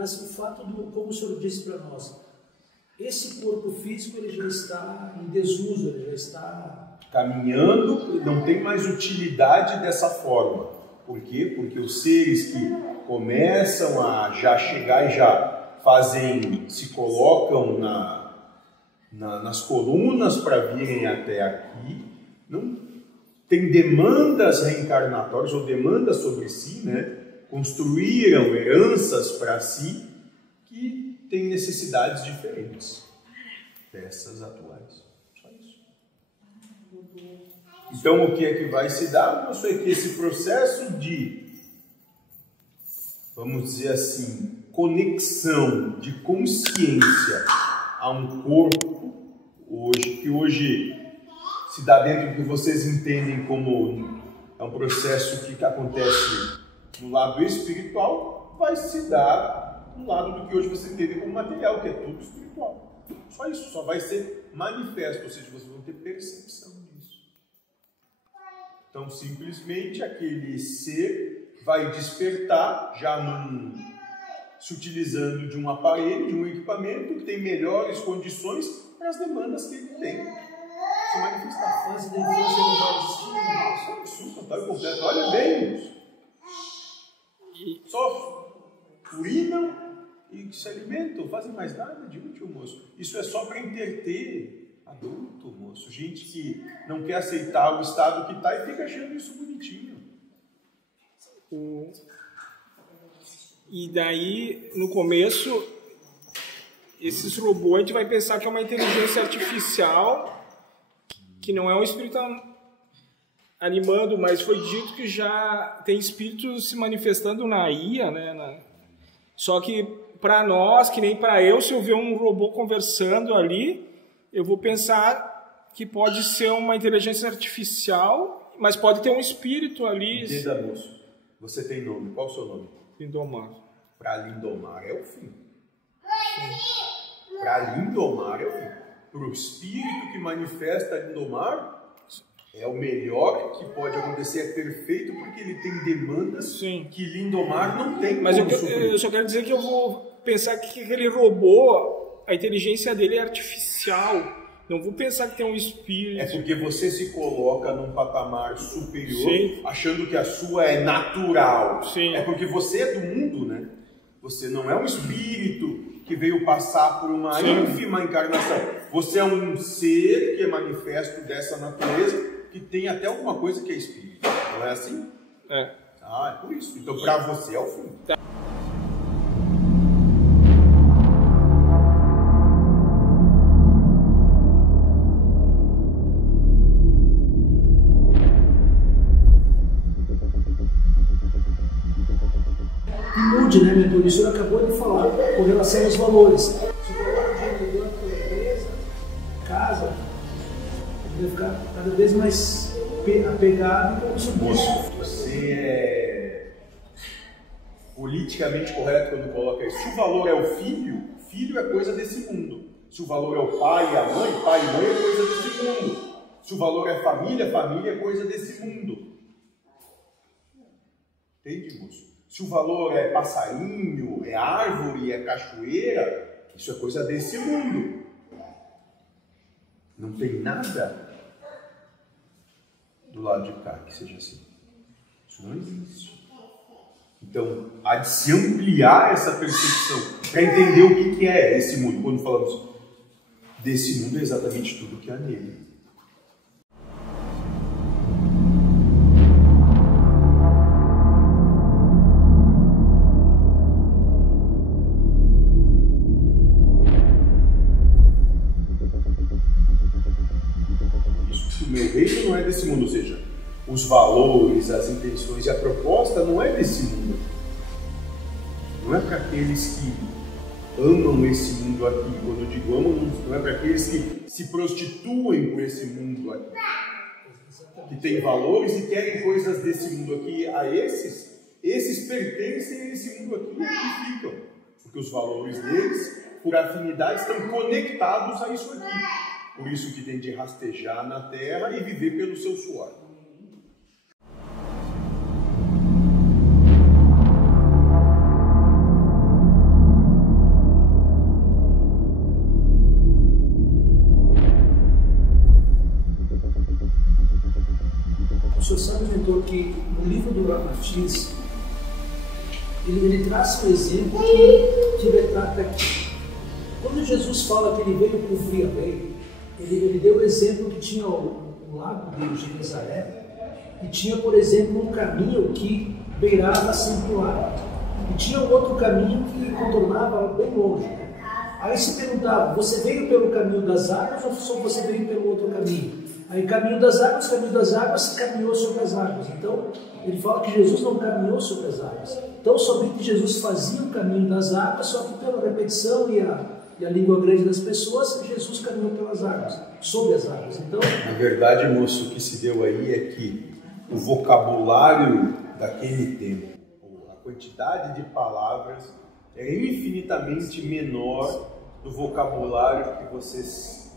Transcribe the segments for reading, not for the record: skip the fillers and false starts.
Mas o fato como o senhor disse para nós, esse corpo físico ele já está em desuso, ele já está caminhando, não tem mais utilidade dessa forma. Por quê? Porque os seres que começam a já chegar e já fazem, se colocam nas colunas para virem até aqui, não tem demandas reencarnatórias ou demandas sobre si, né? Construíram heranças para si que têm necessidades diferentes dessas atuais. Só isso. Então, o que é que vai se dar? Isso é que esse processo de, vamos dizer assim, conexão de consciência a um corpo, que hoje se dá dentro do que vocês entendem como é um processo que acontece no lado espiritual, vai se dar no lado do que hoje você entende como material, que é tudo espiritual. Só isso, só vai ser manifesto, ou seja, vocês vão ter percepção disso. Então, simplesmente, aquele ser vai despertar, já se utilizando de um aparelho, de um equipamento que tem melhores condições para as demandas que ele tem. Se manifestar. A fase da infância não vai existir. Isso, total e completo. Olha bem isso. Só urinam e se alimentam, fazem mais nada de útil, moço. Isso é só para entreter adulto, moço. Gente que não quer aceitar o estado que está e fica achando isso bonitinho. E daí, no começo, esses robôs, a gente vai pensar que é uma inteligência artificial, que não é um espírito animando, mas foi dito que já tem espíritos se manifestando na IA, né? Só que para nós, que nem para eu, se eu ver um robô conversando ali, eu vou pensar que pode ser uma inteligência artificial, mas pode ter um espírito ali. Entenda, moço. Você tem nome. Qual é o seu nome? Lindomar. Para Lindomar é o fim. Para Lindomar é o fim. Para o espírito que manifesta Lindomar, é o melhor que pode acontecer, é perfeito, porque ele tem demandas que Lindomar não tem. Mas eu só quero dizer que eu vou pensar que aquele robô, a inteligência dele é artificial. Não vou pensar que tem um espírito. É porque você se coloca num patamar superior, achando que a sua é natural. Sim. É porque você é do mundo, né? Você não é um espírito que veio passar por uma ínfima encarnação. Você é um ser que é manifesto dessa natureza, que tem até alguma coisa que é espírito. Não é assim? É. Ah, é por isso. Então, para você é o fim. Tá. Mude, né, mentor? O senhor acabou de falar com relação aos valores. Se o valor de dinheiro para a empresa, casa, deve ficar cada vez mais apegado com o seu bolso. Você é politicamente correto quando coloca isso. Se o valor é o filho é coisa desse mundo. Se o valor é o pai e a mãe, pai e mãe é coisa desse mundo. Se o valor é família é coisa desse mundo. Entende, moço? Se o valor é passarinho, é árvore, é cachoeira, isso é coisa desse mundo. Não tem nada do lado de cá que seja assim. Isso não existe. Então, há de se ampliar essa percepção para entender o que é esse mundo. Quando falamos desse mundo, é exatamente tudo que há nele. O meu reino não é desse mundo, ou seja, os valores, as intenções e a proposta não é desse mundo. Não é para aqueles que amam esse mundo aqui. Quando eu digo amam, não é para aqueles que se prostituem por esse mundo aqui. Que têm valores e querem coisas desse mundo aqui. A esses pertencem a esse mundo aqui e aqui ficam. Porque os valores deles, por afinidade, estão conectados a isso aqui. Por isso que tem de rastejar na terra e viver pelo seu suor. porque no livro do Ramatiz, ele traz um exemplo que retrata aqui. Quando Jesus fala que ele veio cumprir a lei, ele deu o exemplo que tinha o lago de Genezaré, e tinha, por exemplo, um caminho que beirava sempre o lago. E tinha um outro caminho que contornava bem longe. Aí se perguntava, você veio pelo caminho das águas ou só você veio pelo outro caminho? Aí caminho das águas, caminhou sobre as águas. Então, ele fala que Jesus não caminhou sobre as águas. Então, somente Jesus fazia o caminho das águas, só que pela repetição e a língua grande das pessoas, Jesus caminhou pelas águas, sobre as águas. Então, na verdade, moço, o que se deu aí é que o vocabulário daquele tempo, a quantidade de palavras é infinitamente menor do vocabulário que vocês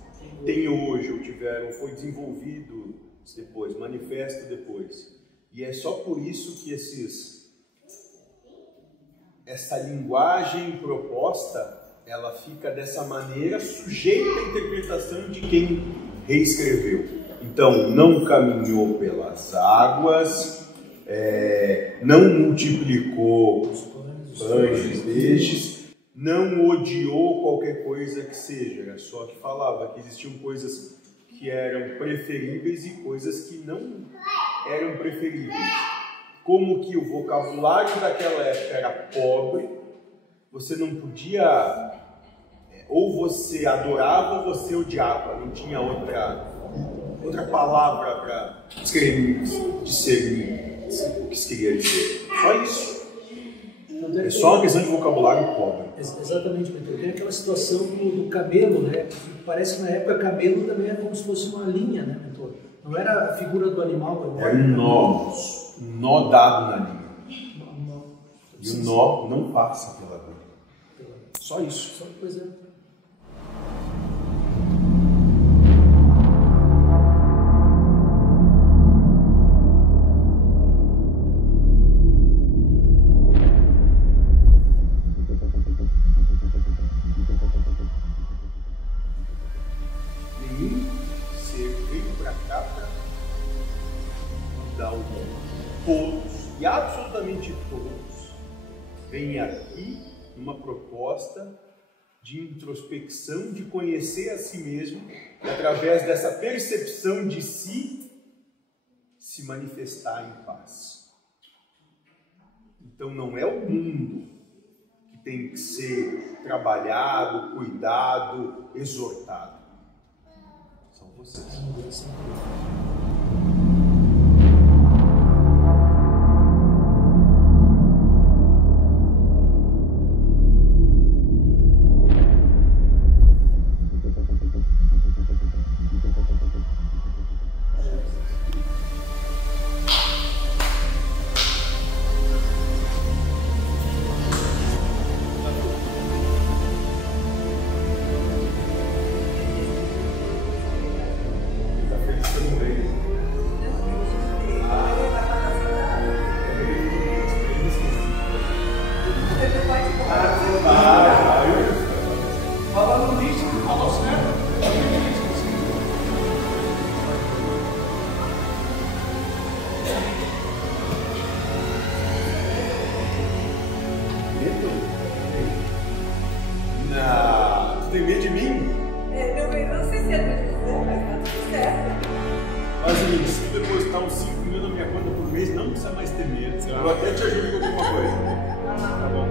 têm hoje, ou tiveram, foi desenvolvido depois, manifesto depois. E é só por isso que essa linguagem proposta, ela fica dessa maneira, sujeita à interpretação de quem reescreveu. Então, não caminhou pelas águas, não multiplicou pães e peixes, não odiou qualquer coisa que seja, só que falava que existiam coisas que eram preferíveis e coisas que não eram preferíveis. Como que o vocabulário daquela época era pobre, você não podia, ou você adorava ou você odiava, não tinha outra palavra para discernir o que se queria dizer. Só isso. É só uma questão de vocabulário pobre. Exatamente, porque tem aquela situação do camelo, né? Parece que na época camelo também era como se fosse uma linha, né, mentor? Não era a figura do animal. Era um nó dado na linha. E o nó não passa pela linha. Só isso. Só depois é. Todos, e absolutamente todos, vêm aqui numa proposta de introspecção, de conhecer a si mesmo, e através dessa percepção de si, se manifestar em paz. Então não é o mundo que tem que ser trabalhado, cuidado, exortado. São vocês. Tem medo de mim? Eu não sei se é de você, mas tá tudo certo. Mas assim, se tu depositar uns 5 mil na minha conta por mês, não precisa mais ter medo. Eu até te ajudo com alguma coisa. Tá bom.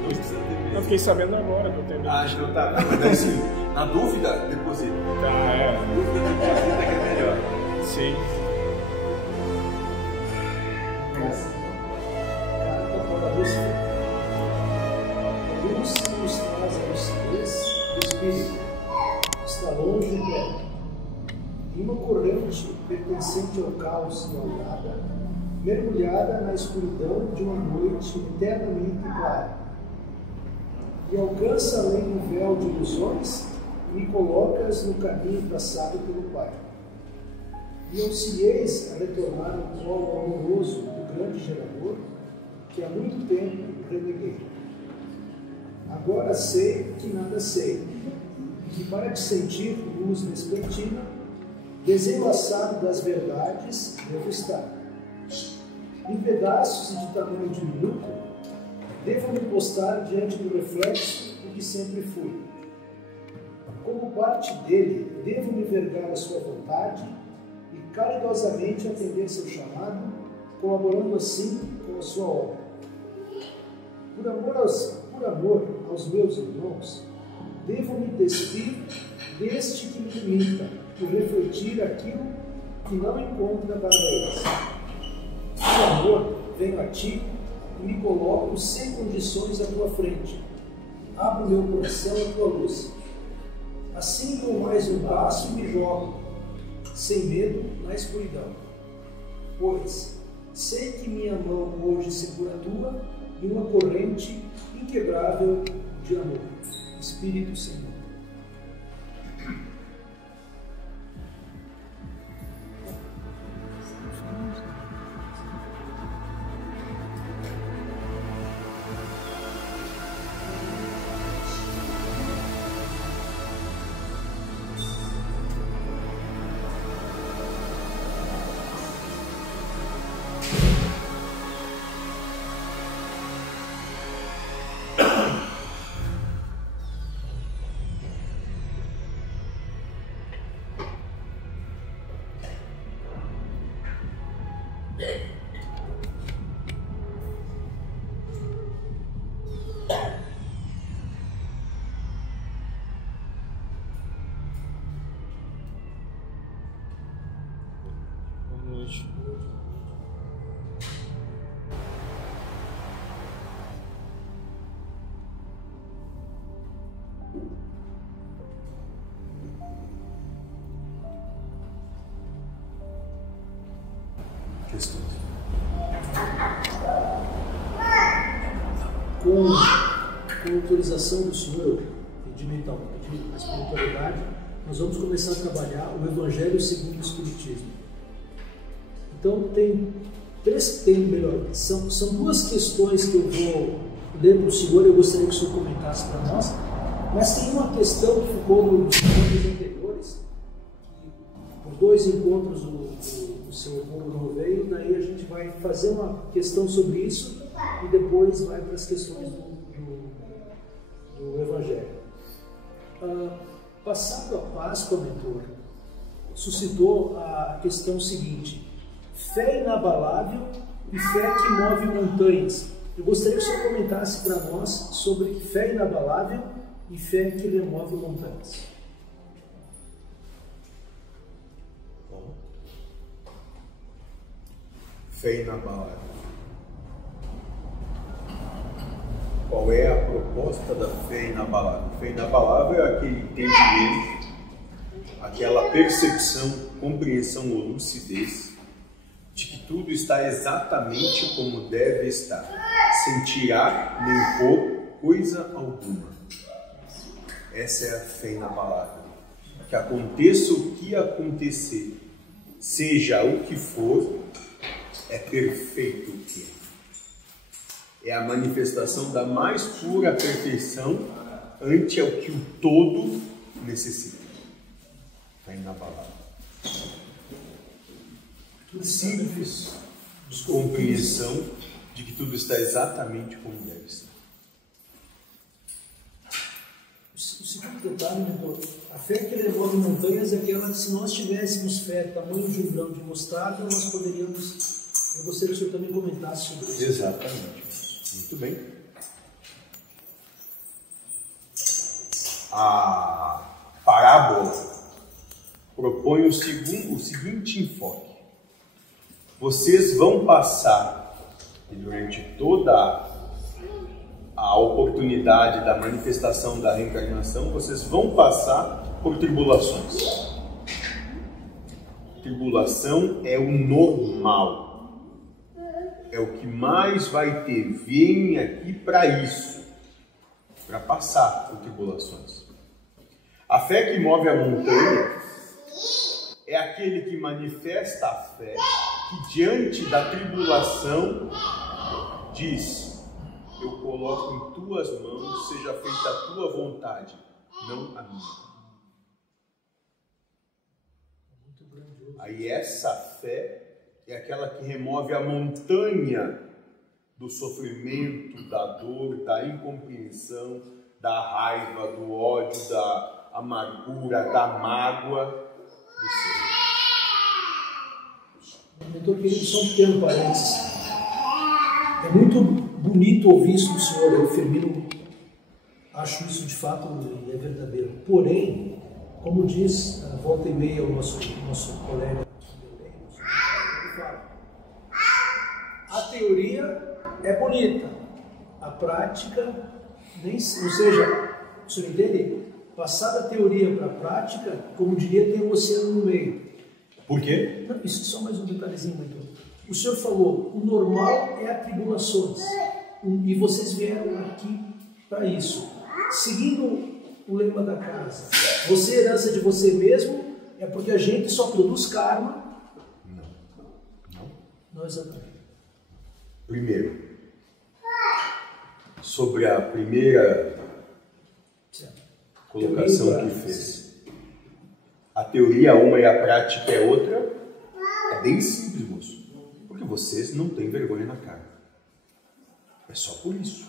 Não precisa ter medo. Eu fiquei sabendo agora que eu tenho medo. Ah, então tá. Não, mas daí sim, na dúvida, deposita. Tá, é. Deposita que é melhor. Sim. Carta para Lúcifer. A luz nos traz a lucidez do espírito. Está longe e perto. Em uma corrente pertencente ao caos e ao nada, mergulhada na escuridão de uma noite eternamente clara. E alcança além do véu de ilusões e me colocas no caminho traçado pelo Pai. E auxilieis a retornar ao colo amoroso do grande gerador, que há muito tempo reneguei. Agora sei que nada sei, e que para te sentir luz vespertina, desenlaçado das verdades, devo estar. em pedaços e de tamanho diminuto, devo me postar diante do reflexo do que sempre fui. Como parte dele, devo me vergar à sua vontade e caridosamente atender seu chamado, colaborando assim com a sua obra. Por amor aos meus irmãos, devo me despir deste que me limita e refletir aquilo que não encontra para eles. Por amor, venho a ti e me coloco sem condições à tua frente. Abro meu coração à tua luz. Assim dou mais um passo e me jogo, sem medo, na escuridão. Pois sei que minha mão hoje segura a tua e uma corrente inquebrável de amor. Espírito Senhor. Questões. Com autorização do Senhor, pedindo a espiritualidade, nós vamos começar a trabalhar o Evangelho segundo o Espiritismo. Então, são duas questões que eu vou ler para o Senhor, eu gostaria que o Senhor comentasse para nós, mas tem uma questão que ficou nos encontros anteriores, que por 2 encontros o seu irmão não veio, daí a gente vai fazer uma questão sobre isso e depois vai para as questões do Evangelho. Passado a Páscoa, mentor, suscitou a questão seguinte: fé inabalável e fé que move montanhas. Eu gostaria que o senhor comentasse para nós sobre fé inabalável e fé que remove montanhas. Bom. Fé inabalável. Qual é a proposta da fé inabalável? Fé inabalável é aquele entendimento, aquela percepção, compreensão ou lucidez de que tudo está exatamente como deve estar, sem tirar nem pôr coisa alguma. Essa é a fé inabalável. Que aconteça o que acontecer, seja o que for, é perfeito o que é. É a manifestação da mais pura perfeição ante ao que o todo necessita. Fé inabalável. Simples compreensão de que tudo está exatamente como deve estar. O segundo detalhe, mentor, a fé que remove montanhas é aquela que, se nós tivéssemos fé tamanho de um grão de mostarda, nós poderíamos. Eu gostaria que o senhor também comentasse sobre isso. Exatamente. Muito bem. A parábola propõe o seguinte enfoque. Vocês vão passar, e durante toda a oportunidade da manifestação da reencarnação, vocês vão passar por tribulações. Tribulação é o normal. É o que mais vai ter. Vem aqui para isso, para passar por tribulações. A fé que move a montanha é aquele que manifesta a fé, que diante da tribulação diz: eu coloco em tuas mãos, seja feita a tua vontade, não a minha. Aí essa fé é aquela que remove a montanha do sofrimento, da dor, da incompreensão, da raiva, do ódio, da amargura, da mágoa do ser. Mentor querido, só um pequeno parênteses. É muito bonito ouvir isso do senhor, eu, Firmino, acho isso de fato é verdadeiro. Porém, como diz, volta e meia o nosso colega, ele fala, a teoria é bonita, a prática, nem, ou seja, o senhor entende? Passar da teoria para a prática, como diria, tem um oceano no meio. Por quê? Não, isso é só mais um detalhezinho, mentor. O senhor falou, o normal é atribulações, e vocês vieram aqui para isso. Seguindo o lema da casa, você é herança de você mesmo, é porque a gente só produz karma? Não exatamente. Primeiro, sobre a primeira colocação que fez. A teoria é uma e a prática é outra. É bem simples, moço. Porque vocês não têm vergonha na cara. É só por isso.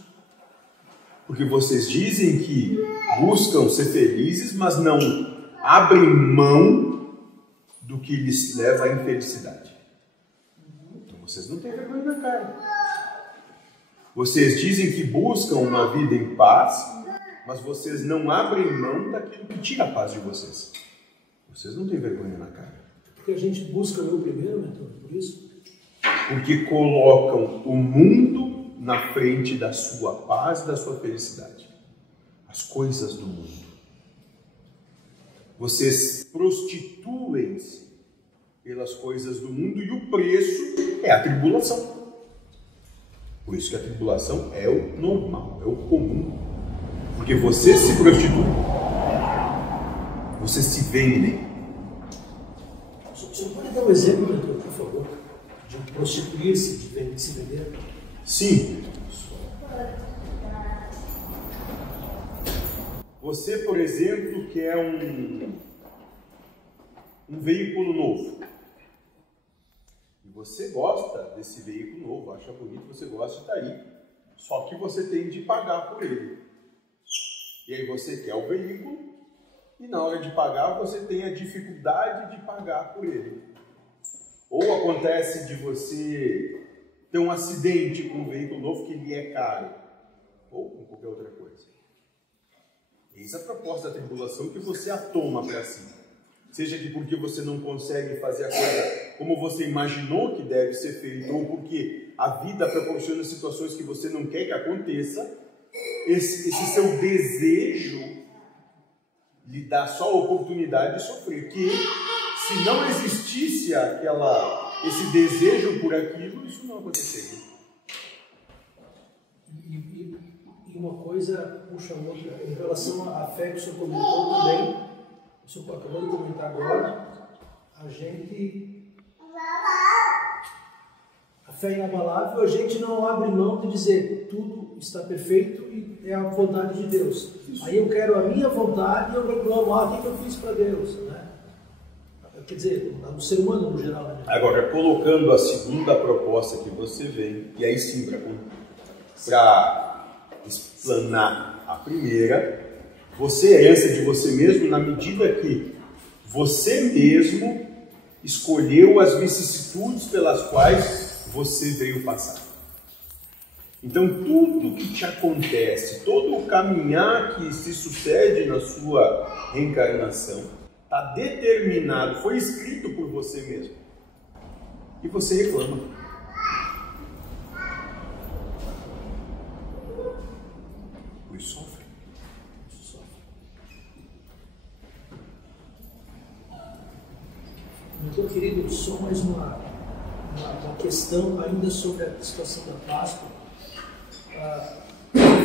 Porque vocês dizem que buscam ser felizes, mas não abrem mão do que lhes leva à infelicidade. Então vocês não têm vergonha na cara. Vocês dizem que buscam uma vida em paz, mas vocês não abrem mão daquilo que tira a paz de vocês. Vocês não têm vergonha na cara. Porque a gente busca o eu primeiro, mentor, por isso? Porque colocam o mundo na frente da sua paz e da sua felicidade. As coisas do mundo. Vocês prostituem-se pelas coisas do mundo e o preço é a tribulação. Por isso que a tribulação é o normal, é o comum. Porque vocês se prostituem. Vocês se vendem. O senhor pode dar um exemplo, mentor, por favor, de prostituir-se, de se vender? Sim. Você, por exemplo, quer um veículo novo. E você gosta desse veículo novo, acha bonito, você gosta de estar aí. Só que você tem de pagar por ele. E aí você quer o veículo e na hora de pagar você tem a dificuldade de pagar por ele. Ou acontece de você ter um acidente com um veículo novo que lhe é caro. Ou com qualquer outra coisa. Eis a proposta da tribulação que você a toma para si. Seja que porque você não consegue fazer a coisa como você imaginou que deve ser feito, ou porque a vida proporciona situações que você não quer que aconteça, esse seu desejo lhe dá só a oportunidade de sofrer. Que se não existisse esse desejo por aquilo, isso não aconteceria. E uma coisa puxa a outra, em relação à fé que o senhor comentou também, o senhor acabou de comentar agora, a fé é inabalável, a gente não abre mão de dizer tudo está perfeito e é a vontade de Deus. Aí eu quero a minha vontade e eu reclamo, o que eu fiz para Deus, né? Quer dizer, o ser humano no geral. Né? Agora, colocando a segunda proposta que você vem, e aí sim, para explanar a primeira, você é herança de você mesmo na medida que você mesmo escolheu as vicissitudes pelas quais você veio passar. Então, tudo que te acontece, todo o caminhar que se sucede na sua reencarnação, está determinado, foi escrito por você mesmo. E você reclama. Pois sofre. Meu querido, só mais uma questão ainda sobre a situação da Páscoa.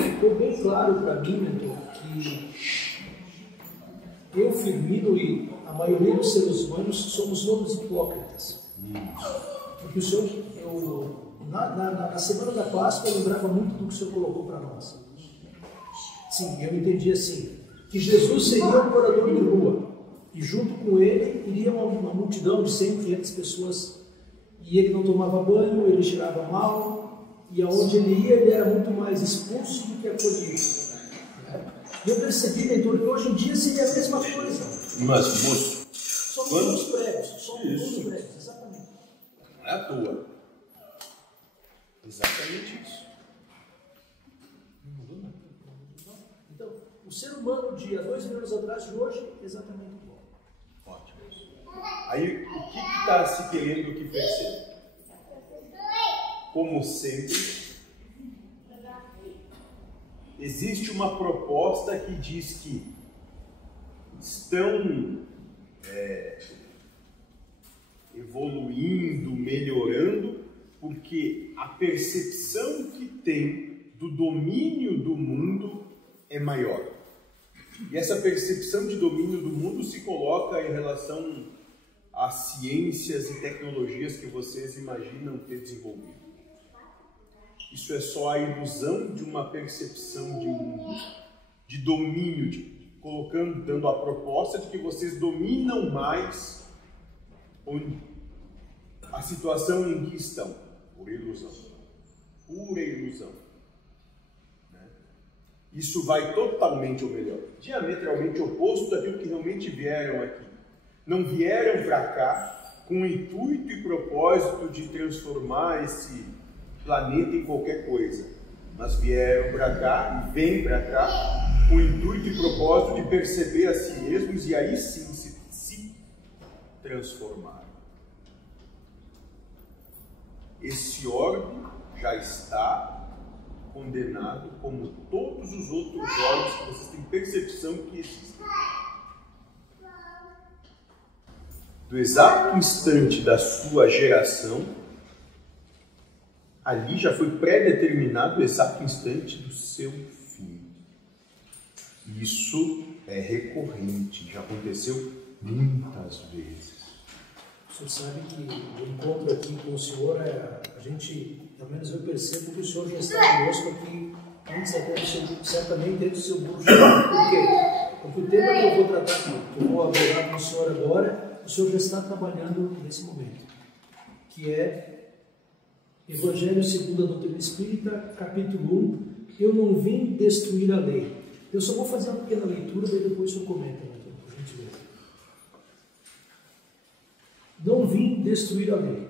Ficou bem claro para mim, mentor, que eu, Firmino e a maioria dos seres humanos somos todos hipócritas. Porque o senhor, na semana da Páscoa, eu lembrava muito do que o senhor colocou para nós. Sim, eu entendi assim, que Jesus seria um morador de rua, e junto com ele iria uma multidão de 100, 500 pessoas e ele não tomava banho, ele cheirava mal, e aonde ele ia, ele era muito mais expulso do que acolhido. E eu percebi, mentor, que hoje em dia seria a mesma coisa. Mas, moço, Somos todos prédios, somos todos prédios, exatamente. Não é à toa. Exatamente isso. Então, o ser humano de há 2 mil anos atrás de hoje é exatamente igual. Ótimo. Aí, o que está se querendo que perceba? Como sempre, existe uma proposta que diz que estão evoluindo, melhorando, porque a percepção que tem do domínio do mundo é maior. E essa percepção de domínio do mundo se coloca em relação às ciências e tecnologias que vocês imaginam ter desenvolvido. Isso é só a ilusão de uma percepção de mundo, de domínio, dando a proposta de que vocês dominam mais a situação em que estão, por ilusão, pura ilusão. Né? Isso vai totalmente, ou melhor, diametralmente oposto daquilo que realmente vieram aqui. Não vieram para cá com o intuito e propósito de transformar esse planeta em qualquer coisa, mas vieram para cá e vêm para cá com o intuito e propósito de perceber a si mesmos e aí sim se transformar. Esse orbe já está condenado como todos os outros orbes que vocês têm percepção que existem. Do exato instante da sua geração, ali já foi pré-determinado o exato instante do seu fim. Isso é recorrente, já aconteceu muitas vezes. O senhor sabe que o encontro aqui com o senhor, a gente, pelo menos eu percebo que o senhor já está conosco aqui antes até do seu, certamente antes do seu burro. Por quê? Porque o tema que eu vou tratar aqui, que eu vou abordar com o senhor agora, o senhor já está trabalhando nesse momento, que é Evangelho segundo a Doutrina Espírita, capítulo 1, eu não vim destruir a lei. Eu só vou fazer uma pequena leitura, daí depois o senhor comenta, por gentileza. Não vim destruir a lei.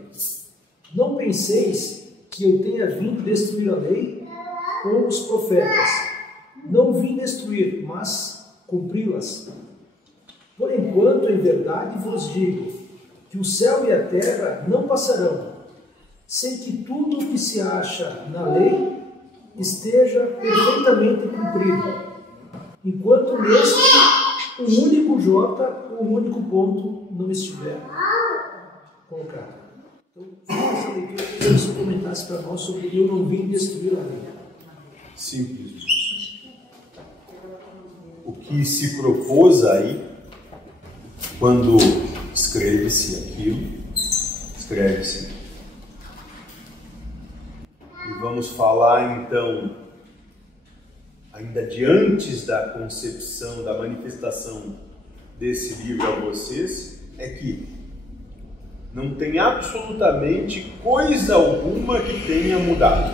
Não penseis que eu tenha vindo destruir a lei ou os profetas. Não vim destruir, mas cumpri-las. Por enquanto, em verdade vos digo, que o céu e a terra não passarão, sem que tudo o que se acha na lei esteja perfeitamente cumprido. Enquanto neste, um único J, um único ponto não estiver colocado. Então, essa leitura eu queria que você comentasse para nós sobre eu não vim destruir a lei. Simples. O que se propôs aí, quando escreve-se aquilo, escreve-se. E vamos falar então, ainda de antes da concepção, da manifestação desse livro a vocês, é que não tem absolutamente coisa alguma que tenha mudado.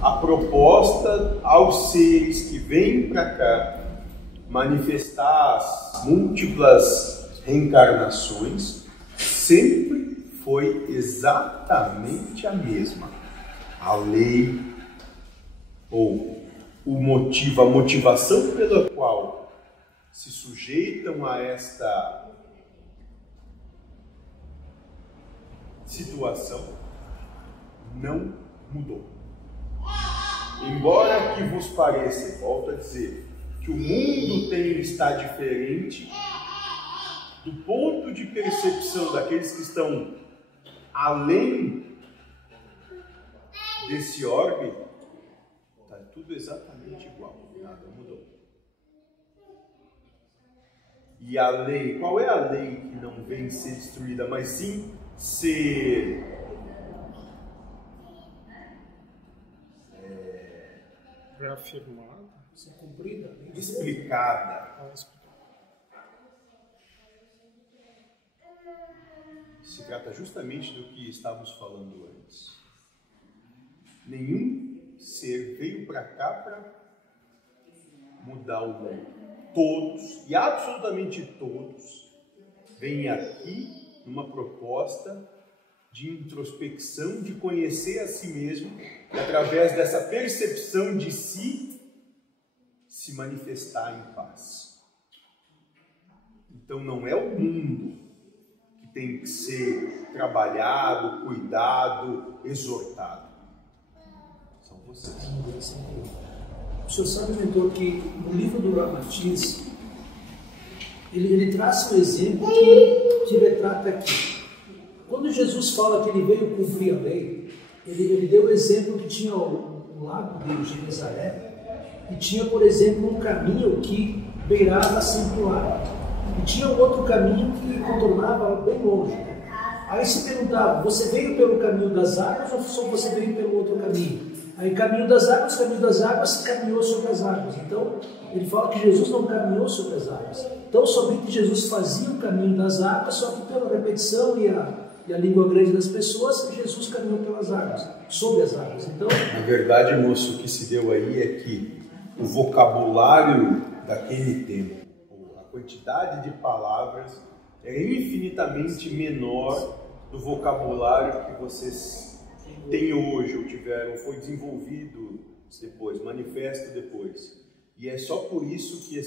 A proposta aos seres que vêm para cá manifestar as múltiplas reencarnações sempre foi exatamente a mesma. A lei ou a motivação pela qual se sujeitam a esta situação não mudou. Embora que vos pareça, volto a dizer, que o mundo está diferente, do ponto de percepção daqueles que estão além desse orbe, está tudo exatamente igual, nada mudou. E a lei, qual é a lei que não vem ser destruída, mas sim ser reafirmada, Ser cumprida, explicada. se trata justamente do que estávamos falando antes. Nenhum ser veio para cá para mudar o mundo. Todos, e absolutamente todos, vêm aqui numa proposta de introspecção, de conhecer a si mesmo, e através dessa percepção de si, se manifestar em paz. Então não é o mundo que tem que ser trabalhado, cuidado, exortado. São vocês. O senhor sabe, mentor, que no livro do Ramatiz, ele traça um exemplo que retrata aqui. Quando Jesus fala que ele veio cumprir a lei, ele deu o exemplo que tinha o lago de Genezaré e tinha, por exemplo, um caminho que beirava sempre o lago. E tinha um outro caminho que contornava bem longe. Aí se perguntava, você veio pelo caminho das águas ou só você veio pelo outro caminho? Aí caminho das águas, caminhou sobre as águas. Então, ele fala que Jesus não caminhou sobre as águas. Então, somente Jesus fazia o caminho das águas, só que pela repetição e a língua grande das pessoas, Jesus caminhou pelas águas, sobre as águas. Então, na verdade, moço, o que se deu aí é que o vocabulário daquele tempo, a quantidade de palavras é infinitamente menor do vocabulário que vocês têm hoje, ou tiveram, foi desenvolvido depois, manifesto depois. E é só por isso que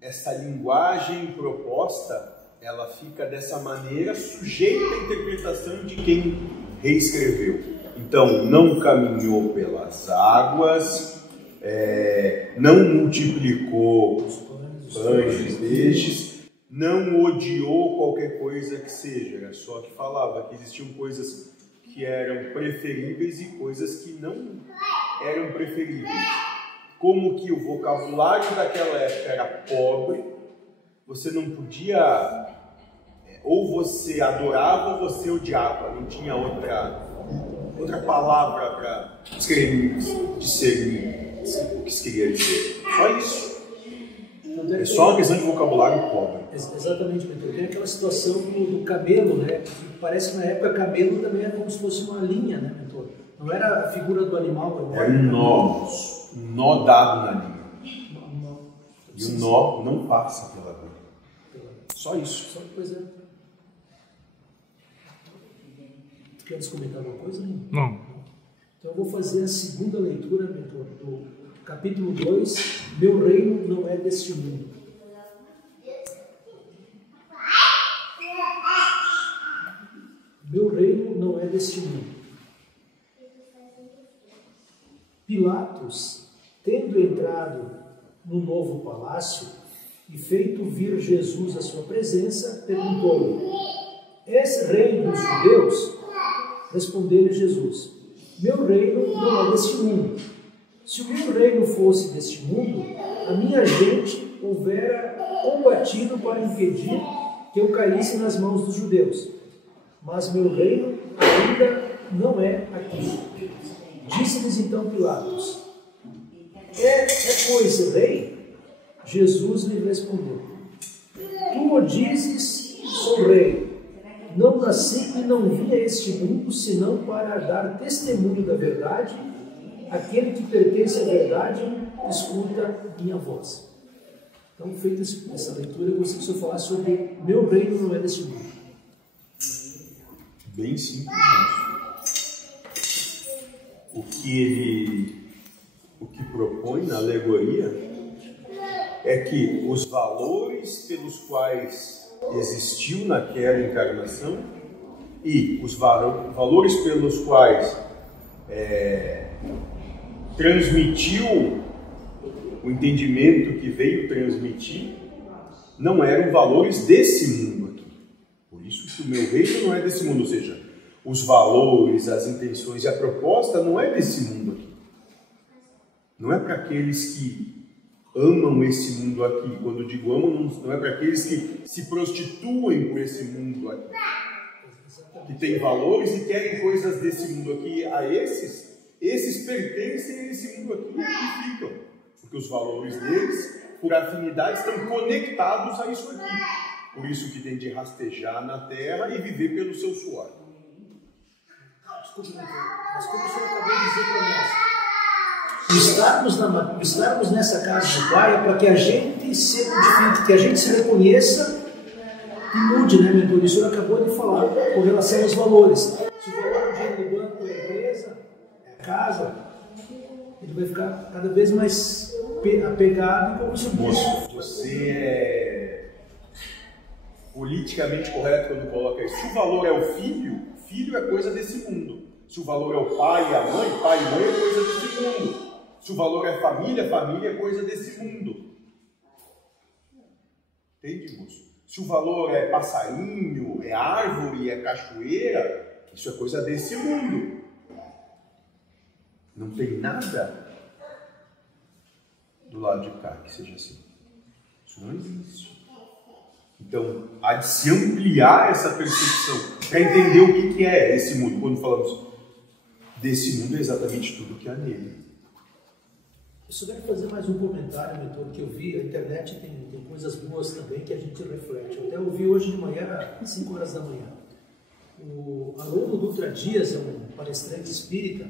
essa linguagem proposta, ela fica dessa maneira, sujeita à interpretação de quem reescreveu. Então, não caminhou pelas águas, não multiplicou pães e peixes, não odiou qualquer coisa que seja, era só que falava que existiam coisas que eram preferíveis e coisas que não eram preferíveis. Como que o vocabulário daquela época era pobre, você não podia, ou você adorava ou você odiava, não tinha outra palavra para discernir o que se queria dizer. Só isso. É só uma questão de vocabulário pobre. Exatamente, mentor. Tem aquela situação do cabelo, né? Parece que na época cabelo também era como se fosse uma linha, né, mentor? Não era a figura do animal. Era um nó dado na linha. E o nó não passa pela linha. Só isso. Só coisa. Quer comentar alguma coisa? Não. Então eu vou fazer a segunda leitura, mentor, do capítulo 2, Meu reino não é deste mundo. Meu reino não é deste mundo. Pilatos, tendo entrado no novo palácio e feito vir Jesus à sua presença, perguntou-lhe: És rei dos judeus? Respondeu-lhe Jesus: Meu reino não é deste mundo. Se o meu reino fosse deste mundo, a minha gente houvera combatido para impedir que eu caísse nas mãos dos judeus. Mas meu reino ainda não é aqui. Disse-lhes então Pilatos: pois, rei? Jesus lhe respondeu: Tu o dizes, sou rei. Não nasci e não vim a este mundo, senão para dar testemunho da verdade. Aquele que pertence à verdade, escuta minha voz. Então, feita essa leitura, eu gostaria que o senhor falasse sobre meu reino não é deste mundo. Bem simples. O que propõe na alegoria é que os valores pelos quais existiu naquela encarnação e os valores pelos quais transmitiu o entendimento que veio transmitir não eram valores desse mundo aqui. Por isso que o meu reino não é desse mundo, ou seja, os valores, as intenções e a proposta não é desse mundo aqui. Não é para aqueles que amam esse mundo aqui. Quando eu digo amam, não é para aqueles que se prostituem por esse mundo aqui, que têm valores e querem coisas desse mundo aqui. A esses pertencem a esse mundo aqui e aqui ficam, porque os valores deles, por afinidade, estão conectados a isso aqui. por isso que tem de rastejar na terra e viver pelo seu suor. Desculpe, mas como o senhor acabou de dizer para nós, estarmos nessa casa do Pai é para que a gente se modifique, que a gente se reconheça e mude, né, mentor? O senhor acabou de falar com relação aos valores. Se o valor do dinheiro do banco é a empresa, é a casa, ele vai ficar cada vez mais apegado como se fosse. Você é politicamente correto quando coloca isso. Se o valor é o filho, filho é coisa desse mundo. Se o valor é o pai e a mãe, pai e mãe é coisa desse mundo. Se o valor é família, família é coisa desse mundo. Entende, moço? Se o valor é passarinho, é árvore, é cachoeira, isso é coisa desse mundo. Não tem nada do lado de cá que seja assim. Isso não existe. Então, há de se ampliar essa percepção para entender o que é esse mundo. Quando falamos desse mundo, é exatamente tudo que há nele. Eu só quero fazer mais um comentário, mentor, que eu vi. A internet tem coisas boas também que a gente reflete. Eu até ouvi hoje de manhã, às 5 horas da manhã. O Haroldo Dutra Dias é um palestrante espírita,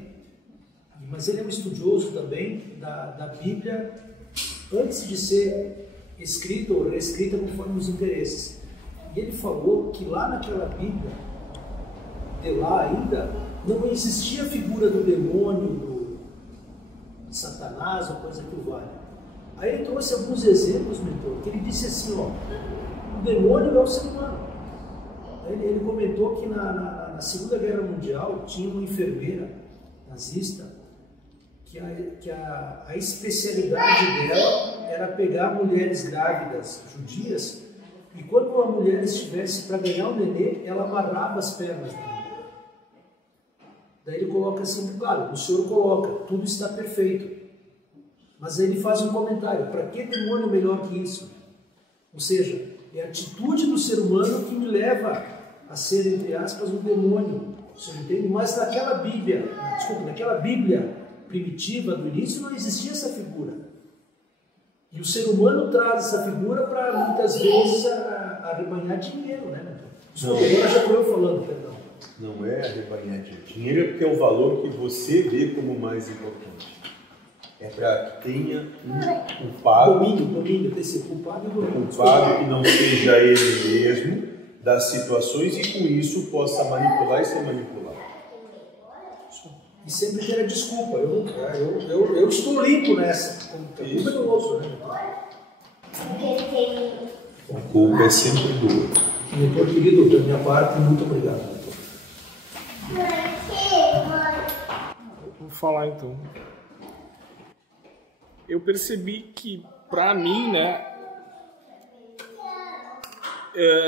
mas ele é um estudioso também da Bíblia antes de ser escrita ou reescrita conforme os interesses. E ele falou que lá naquela Bíblia, de lá ainda, não existia a figura do demônio, de Satanás ou coisa que o vale. Aí ele trouxe alguns exemplos, mentor, que ele disse assim, ó, o demônio é o ser humano. Ele comentou que na Segunda Guerra Mundial tinha uma enfermeira nazista que a especialidade dela era pegar mulheres grávidas judias e quando a mulher estivesse para ganhar o nenê, ela amarrava as pernas da mulher. Daí ele coloca assim, claro, o senhor coloca, tudo está perfeito. Mas aí ele faz um comentário, para que demônio melhor que isso? Ou seja, é a atitude do ser humano que me leva a ser, entre aspas, um demônio. Você entende? Mas naquela Bíblia primitiva do início não existia essa figura. E o ser humano traz essa figura para muitas vezes arrebanhar dinheiro, né? Desculpa, agora já estou eu falando, perdão. Não é arrebanhar dinheiro, é porque é o valor que você vê como mais importante. É para que tenha um culpado. Domínio, desse culpado e domínio. Um culpado que não seja ele mesmo das situações e com isso possa manipular e ser manipulado. E sempre ter a desculpa. Eu estou limpo nessa. A culpa é do outro, né? A culpa é sempre do outro. Mentor querido, da minha parte, muito obrigado. Vou falar então. Eu percebi que, para mim, né,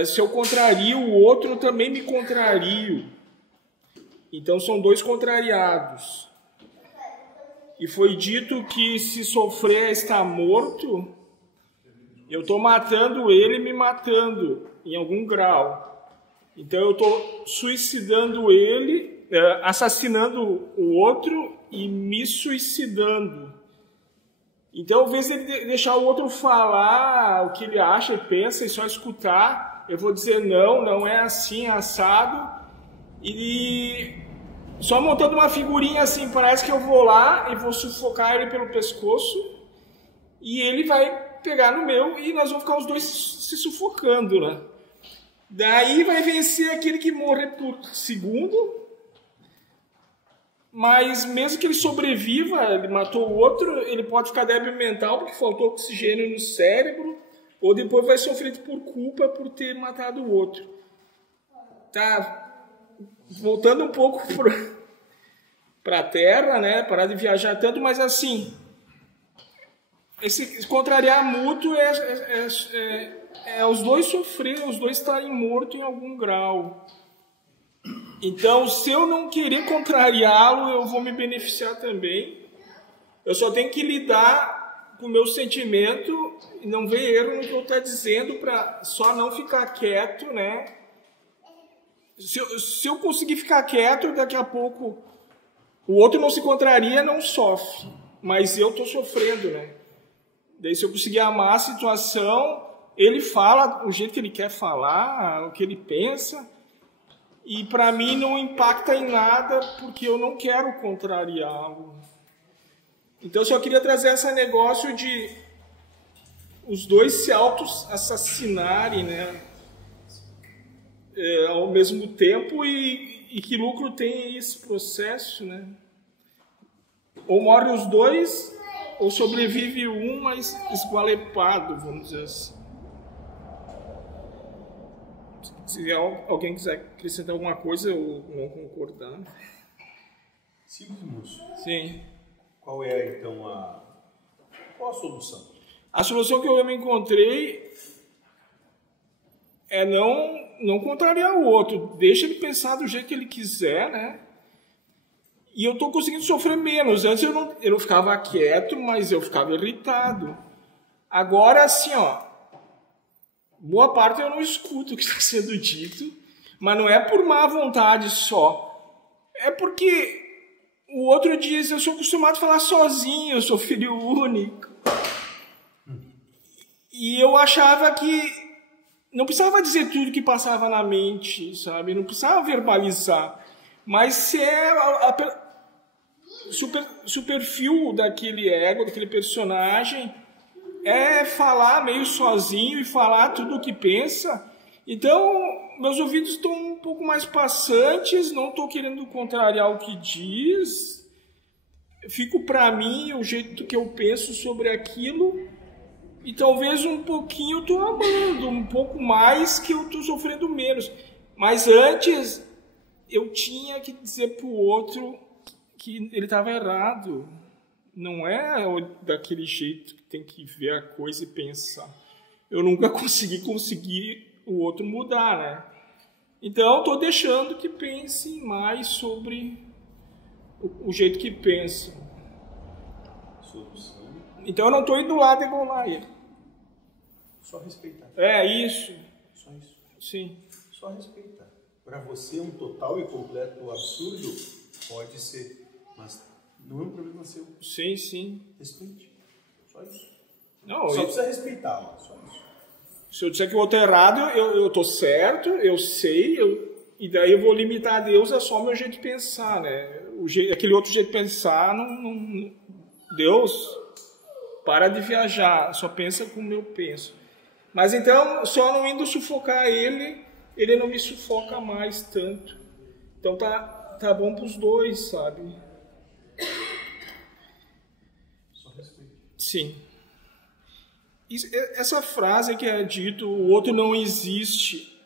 se eu contrario o outro, eu também me contrario. Então são dois contrariados. E foi dito que se sofrer está morto, eu estou matando ele e me matando em algum grau. Então eu estou suicidando ele, assassinando o outro e me suicidando. Então, ao invés de deixar o outro falar o que ele acha e pensa e só escutar, eu vou dizer não é assim, é assado. E só montando uma figurinha assim, parece que eu vou lá e vou sufocar ele pelo pescoço e ele vai pegar no meu e nós vamos ficar os dois se sufocando, né? Daí vai vencer aquele que morre por segundo. Mas mesmo que ele sobreviva, ele matou o outro, ele pode ficar débil mental porque faltou oxigênio no cérebro, ou depois vai sofrer por culpa por ter matado o outro. Tá voltando um pouco para a Terra, né? Parar de viajar tanto, mas assim, esse contrariar mútuo é os dois sofrerem, os dois estarem mortos em algum grau. Então, se eu não querer contrariá-lo, eu vou me beneficiar também. Eu só tenho que lidar com o meu sentimento e não ver erro no que eu estou dizendo para só não ficar quieto, né? Se eu conseguir ficar quieto, daqui a pouco o outro não se contraria, não sofre. Mas eu estou sofrendo, né? Daí, se eu conseguir amar a situação, ele fala o jeito que ele quer falar, o que ele pensa, e para mim não impacta em nada porque eu não quero contrariá-lo. Então eu só queria trazer esse negócio de os dois se auto-assassinarem, né? Ao mesmo tempo, e que lucro tem esse processo, né? Ou morrem os dois, ou sobrevive um, mas esgualepado, vamos dizer assim. Se alguém quiser acrescentar alguma coisa ou não concordar. Simples, moço. Sim. Qual é, então, qual a solução? A solução que eu me encontrei é não contrariar o outro. Deixa ele pensar do jeito que ele quiser, né? E eu tô conseguindo sofrer menos. Antes eu não ficava quieto, mas eu ficava irritado. Agora, assim, ó, boa parte eu não escuto o que está sendo dito, mas não é por má vontade só. É porque o outro diz, eu sou acostumado a falar sozinho, eu sou filho único. E eu achava que não precisava dizer tudo que passava na mente, sabe? Não precisava verbalizar. Mas se se o perfil daquele ego, daquele personagem, é falar meio sozinho e falar tudo o que pensa, então meus ouvidos estão um pouco mais passantes, não estou querendo contrariar o que diz, fico para mim o jeito que eu penso sobre aquilo, e talvez um pouquinho eu estou amando, um pouco mais que eu estou sofrendo menos. Mas antes eu tinha que dizer para o outro que ele estava errado. Não é daquele jeito que tem que ver a coisa e pensar. Eu nunca consegui o outro mudar, né? Então estou deixando que pense mais sobre o jeito que pensa. Solução. Então eu não estou indo lá degolar ele. Só respeitar. É isso. Só isso. Sim. Só respeitar. Para você, um total e completo absurdo pode ser, mas não é um problema seu. Sim, sim. Respeite. Só isso. Não, Só precisa respeitar, ó. Só isso. Se eu disser que o outro é errado, eu estou certo, eu sei, e daí eu vou limitar a Deus a só o meu jeito de pensar, né? Aquele outro jeito de pensar, Deus, para de viajar, só pensa como eu penso. Mas então, só não indo sufocar ele não me sufoca mais tanto. Então tá bom para os dois, sabe? Só respeite. Sim. Essa frase que é dito, o outro não existe,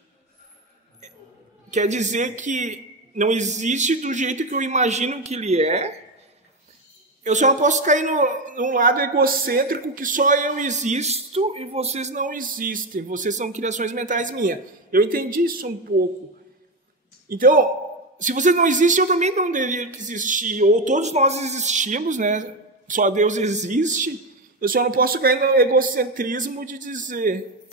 quer dizer que não existe do jeito que eu imagino que ele é. Eu só não posso cair num lado egocêntrico que só eu existo e vocês não existem. Vocês são criações mentais minhas. Eu entendi isso um pouco. Então, se vocês não existem, eu também não deveria existir. Ou todos nós existimos, né? Só Deus existe. Eu só não posso cair no egocentrismo de dizer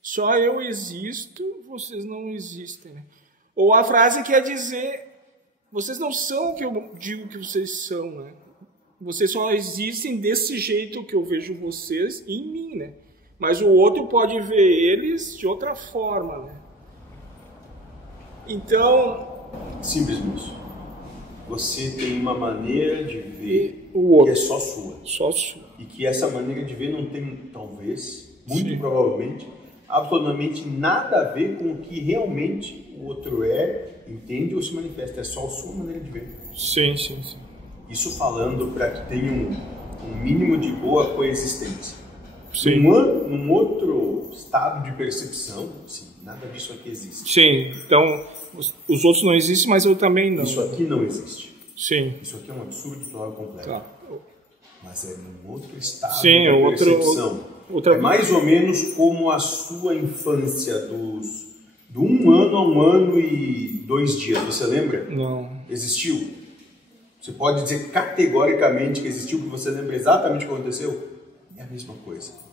só eu existo, vocês não existem. Né? Ou a frase quer dizer vocês não são o que eu digo que vocês são, né? Vocês só existem desse jeito que eu vejo vocês em mim, né? Mas o outro pode ver eles de outra forma, né? Então... Simples, moço. Você tem uma maneira de ver o outro. Que é só sua. Só sua. E que essa maneira de ver não tem, talvez, muito provavelmente, absolutamente nada a ver com o que realmente o outro entende ou se manifesta. É só a sua maneira de ver. Sim, sim, sim. Isso falando para que tenha um mínimo de boa coexistência. Sim. Num outro estado de percepção, sim, nada disso aqui existe. Sim, então os outros não existem, mas eu também não. Isso aqui não existe. Sim. Isso aqui é um absurdo total e completo. Tá. Mas é num outro estado sim, de percepção. Outra... É mais ou menos como a sua infância do 1 ano a 1 ano e 2 dias. Você lembra? Não. Existiu? Você pode dizer categoricamente que existiu, que você lembra exatamente o que aconteceu? É a mesma coisa.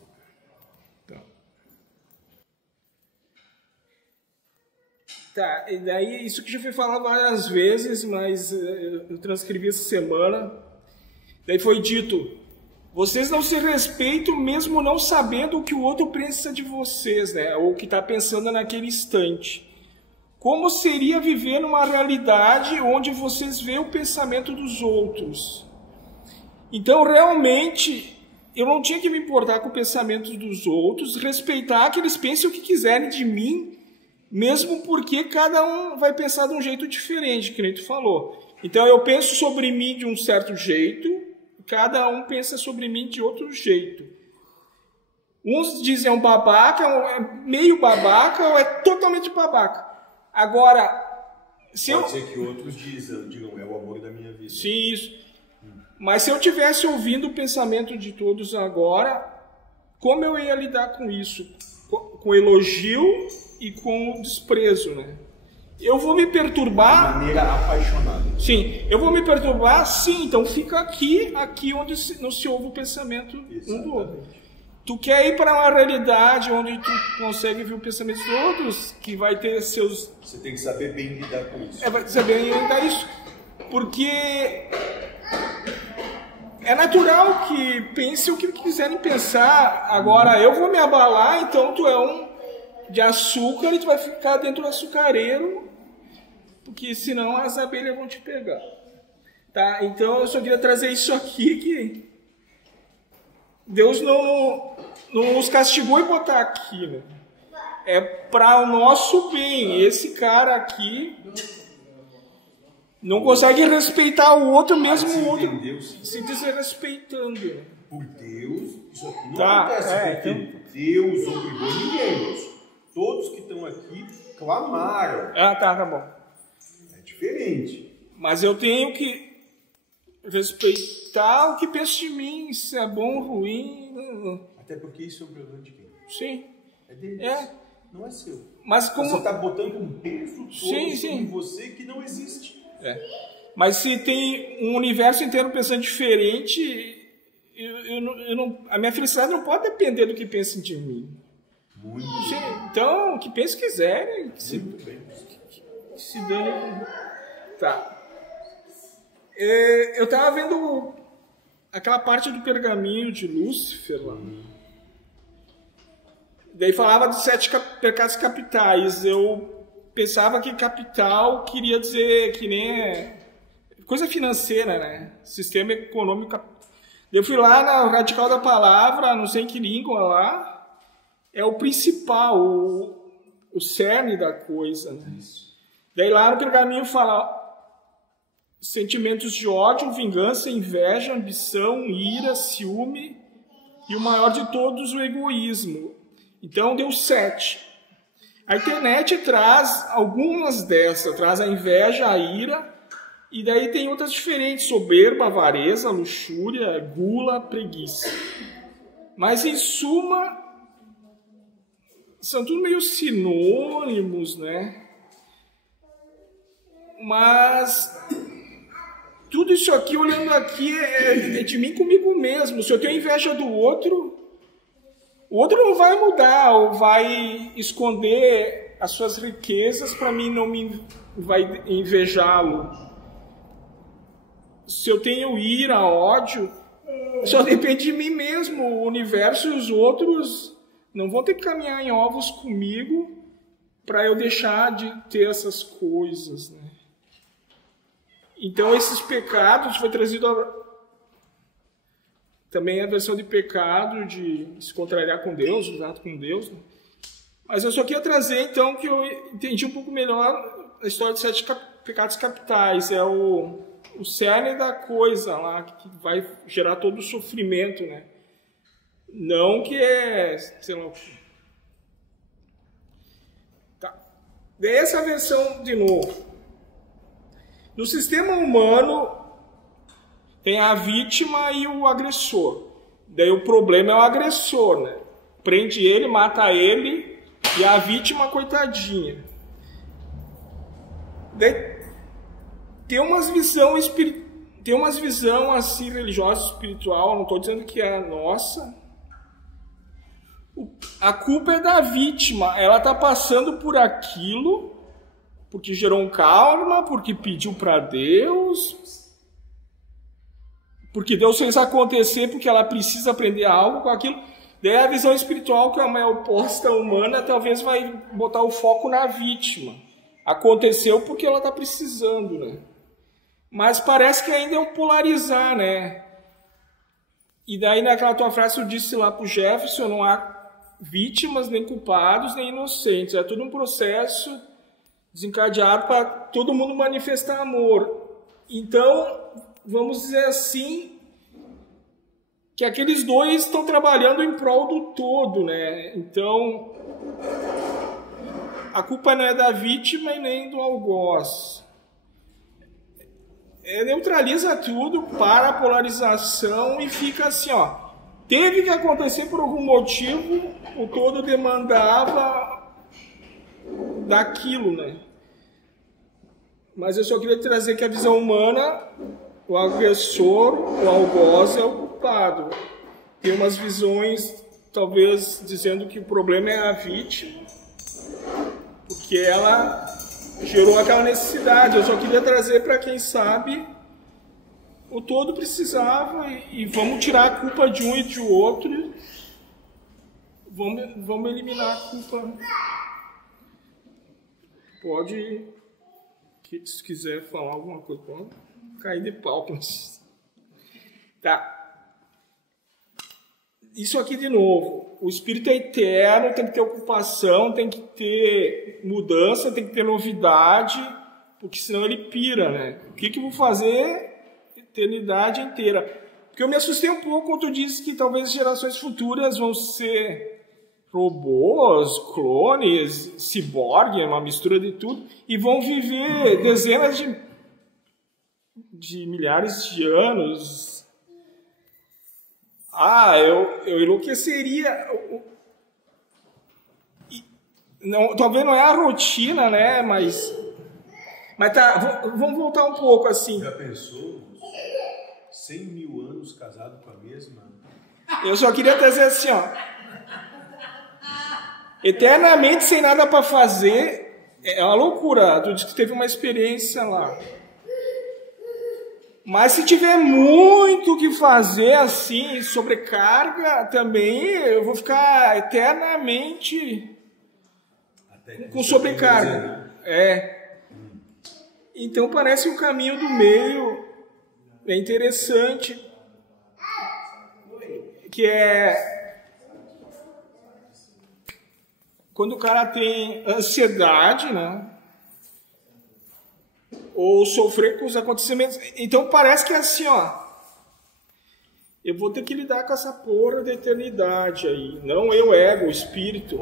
Tá, e daí isso que já foi falado várias vezes, mas eu transcrevi essa semana. Daí foi dito, Vocês não se respeitam mesmo não sabendo o que o outro pensa de vocês, né? Ou o que está pensando naquele instante. Como seria viver numa realidade onde vocês veem o pensamento dos outros? Então, realmente, eu não tinha que me importar com o pensamento dos outros, respeitar que eles pensem o que quiserem de mim, mesmo porque cada um vai pensar de um jeito diferente, que nem tu falou. Então, eu penso sobre mim de um certo jeito, cada um pensa sobre mim de outro jeito. Uns dizem é um babaca, é meio babaca ou é totalmente babaca. Agora, se Pode ser que outros digam, é o amor da minha vida. Sim, isso. Mas se eu tivesse ouvindo o pensamento de todos agora, como eu ia lidar com isso? Com elogio e com desprezo, né? Eu vou me perturbar... De maneira apaixonada. Sim, eu vou me perturbar, sim, então fica aqui onde não se ouve o pensamento um do outro. Tu quer ir para uma realidade onde tu consegue ver o pensamento de todos, que vai ter seus... Você tem que saber bem lidar com isso. Vai saber bem lidar isso. Porque é natural que pense o que quiserem pensar. Agora, eu vou me abalar, então tu é um de açúcar e tu vai ficar dentro do açucareiro, porque senão as abelhas vão te pegar. Tá? Então, eu só queria trazer isso aqui, que Deus não nos castigou e botar aqui, né? É para o nosso bem. Esse cara aqui não consegue respeitar o outro, mesmo o outro se desrespeitando. Por Deus, isso aqui não Tá, acontece porque Deus obrigou ninguém. Todos que estão aqui clamaram. Tá bom. É diferente. Mas eu tenho que respeitar o que pensa de mim, se é bom ou ruim. Até porque isso é um problema de quem? Sim. É deles. Não é seu. Mas como... Você está botando um peso todo sim. em você que não existe. Mas se tem um universo inteiro pensando diferente, a minha felicidade não pode depender do que pensem de mim. Muito Sim, então, que pensem quiserem. Que se dane. Tá. Eu estava vendo aquela parte do pergaminho de Lúcifer lá. Daí falava de 7 pecados capitais. Eu pensava que capital queria dizer que nem coisa financeira, né? Sistema econômico. Eu fui lá na Radical da Palavra, não sei em que língua lá. É o principal, o cerne da coisa, né? Daí lá no pergaminho fala sentimentos de ódio, vingança, inveja, ambição, ira, ciúme e o maior de todos, o egoísmo. Então deu 7. A internet traz algumas dessas, traz a inveja, a ira, e daí tem outras diferentes, soberba, avareza, luxúria, gula, preguiça. Mas em suma, são tudo meio sinônimos, né? Mas tudo isso aqui, olhando aqui, é de mim comigo mesmo. Se eu tenho inveja do outro, o outro não vai mudar ou vai esconder as suas riquezas para mim não vai invejá-lo. Se eu tenho ira, ódio, só depende de mim mesmo. O universo e os outros não vão ter que caminhar em ovos comigo para eu deixar de ter essas coisas, né? Então, esses pecados foi trazido também a versão de pecado, de se contrariar com Deus, o ato com Deus, né? Mas eu só queria trazer, então, que eu entendi um pouco melhor a história dos 7 pecados capitais. É o cerne da coisa lá, que vai gerar todo o sofrimento, né? Não que é, sei lá... Tá. Dessa versão, de novo. No sistema humano, tem a vítima e o agressor. Daí o problema é o agressor, né? Prende ele, mata ele, e a vítima, coitadinha. Daí tem umas visão assim, religiosa, espiritual, não estou dizendo que é a nossa. A culpa é da vítima, ela está passando por aquilo porque gerou um karma, porque pediu para Deus, porque Deus fez acontecer porque ela precisa aprender algo com aquilo. Daí a visão espiritual, que é uma oposta humana, talvez vai botar o foco na vítima. Aconteceu porque ela está precisando, né? Mas parece que ainda é um polarizar, né? E daí naquela tua frase eu disse lá para o Jefferson, não há vítimas, nem culpados, nem inocentes. É tudo um processo desencadeado para todo mundo manifestar amor. Então, vamos dizer assim, que aqueles dois estão trabalhando em prol do todo, né? Então, a culpa não é da vítima e nem do algoz. Neutraliza tudo, para a polarização e fica assim, ó. Teve que acontecer por algum motivo, o todo demandava daquilo, né? Mas eu só queria trazer que a visão humana, o agressor, o algoz é o culpado. Tem umas visões, talvez, dizendo que o problema é a vítima, porque ela gerou aquela necessidade. Eu só queria trazer para quem sabe, o todo precisava e vamos tirar a culpa de um e de outro. Vamos eliminar a culpa. Pode, se quiser falar alguma coisa, pode cair de pau. Tá. Isso aqui de novo. O espírito é eterno, tem que ter ocupação, tem que ter mudança, tem que ter novidade, porque senão ele pira, né? O que eu vou fazer eternidade inteira? Porque eu me assustei um pouco quando tu disse que talvez gerações futuras vão ser robôs, clones, ciborgue, uma mistura de tudo, e vão viver dezenas de milhares de anos. Eu enlouqueceria. Não, talvez não é a rotina, né? Mas tá, vamos voltar um pouco assim. Já pensou 100 mil anos casado com a mesma? Eu só queria trazer assim, ó. Eternamente sem nada para fazer é uma loucura. Tu disse que teve uma experiência lá. Mas se tiver muito o que fazer, assim, sobrecarga, também eu vou ficar eternamente com sobrecarga. Então parece que o caminho do meio é interessante, que é quando o cara tem ansiedade, né? Ou sofrer com os acontecimentos. Então parece que é assim, ó. Eu vou ter que lidar com essa porra da eternidade aí. Não eu, ego, o espírito.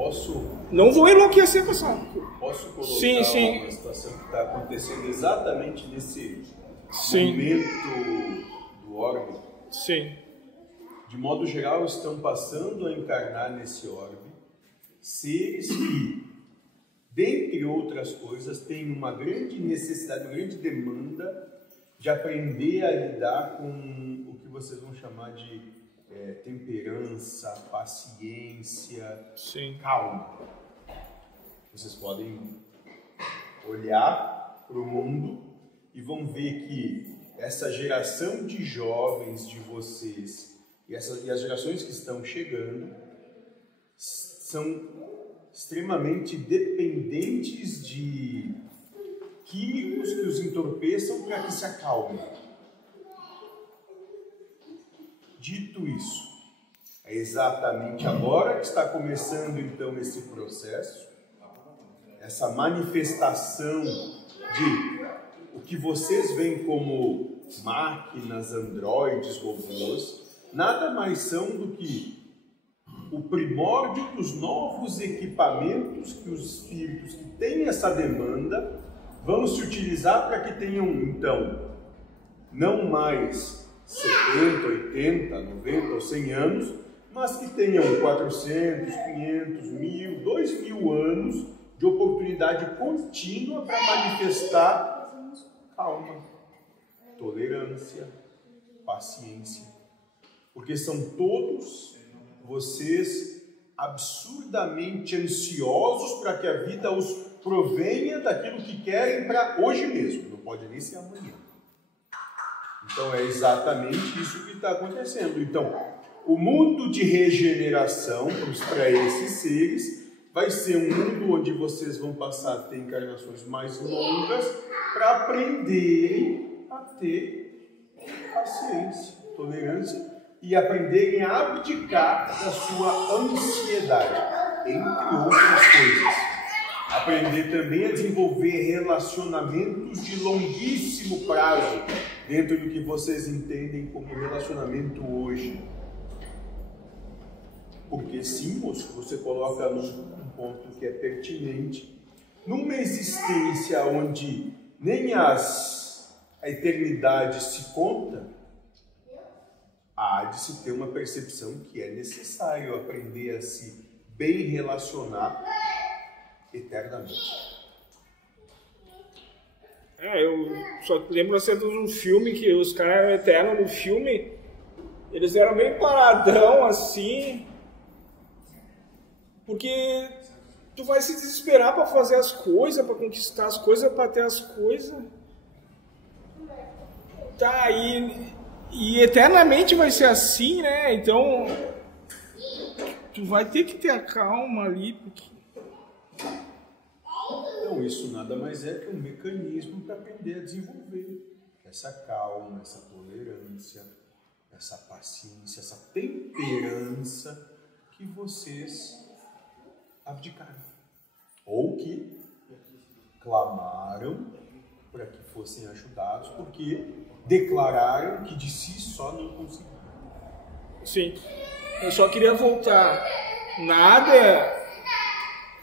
Não vou enlouquecer com essa... Posso colocar sim. uma situação que está acontecendo exatamente nesse Sim. momento do órgão? Sim. De modo geral, estão passando a encarnar nesse órgão seres que, dentre outras coisas, têm uma grande necessidade, uma grande demanda de aprender a lidar com o que vocês vão chamar de temperança, paciência, Sim. calma. Vocês podem olhar para o mundo e vão ver que essa geração de jovens de vocês e as gerações que estão chegando são extremamente dependentes de químicos que os entorpeçam para que se acalmem. Dito isso, é exatamente agora que está começando então esse processo, essa manifestação de o que vocês veem como máquinas, androides, robôs, nada mais são do que o primórdio dos novos equipamentos que os espíritos que têm essa demanda vão se utilizar para que tenham, então, não mais 70, 80, 90 ou 100 anos, mas que tenham 400, 500, 1000, 2000 anos de oportunidade contínua para manifestar calma, tolerância, paciência. Porque são todos vocês absurdamente ansiosos para que a vida os provenha daquilo que querem para hoje mesmo, não pode nem ser amanhã. Então é exatamente isso que está acontecendo. Então, o mundo de regeneração para esses seres vai ser um mundo onde vocês vão passar a ter encarnações mais longas para aprenderem a ter paciência, tolerância e aprenderem a abdicar da sua ansiedade, entre outras coisas. Aprender também a desenvolver relacionamentos de longuíssimo prazo, dentro do que vocês entendem como relacionamento hoje. Porque sim, moço, você coloca num ponto que é pertinente. Numa existência onde nem a eternidade se conta, há de se ter uma percepção que é necessário aprender a se bem relacionar eternamente. Eu só lembro assim de um filme que os caras eram eternos no filme, eles eram meio paradão assim, porque tu vai se desesperar para fazer as coisas, para conquistar as coisas, para ter as coisas. Tá, e eternamente vai ser assim, né? Então, tu vai ter que ter a calma ali, porque... Então, isso nada mais é que um mecanismo para aprender a desenvolver essa calma, essa tolerância, essa paciência, essa temperança que vocês abdicaram. Ou que clamaram para que fossem ajudados, porque declararam que de si só não conseguiram. Sim, eu só queria voltar. Nada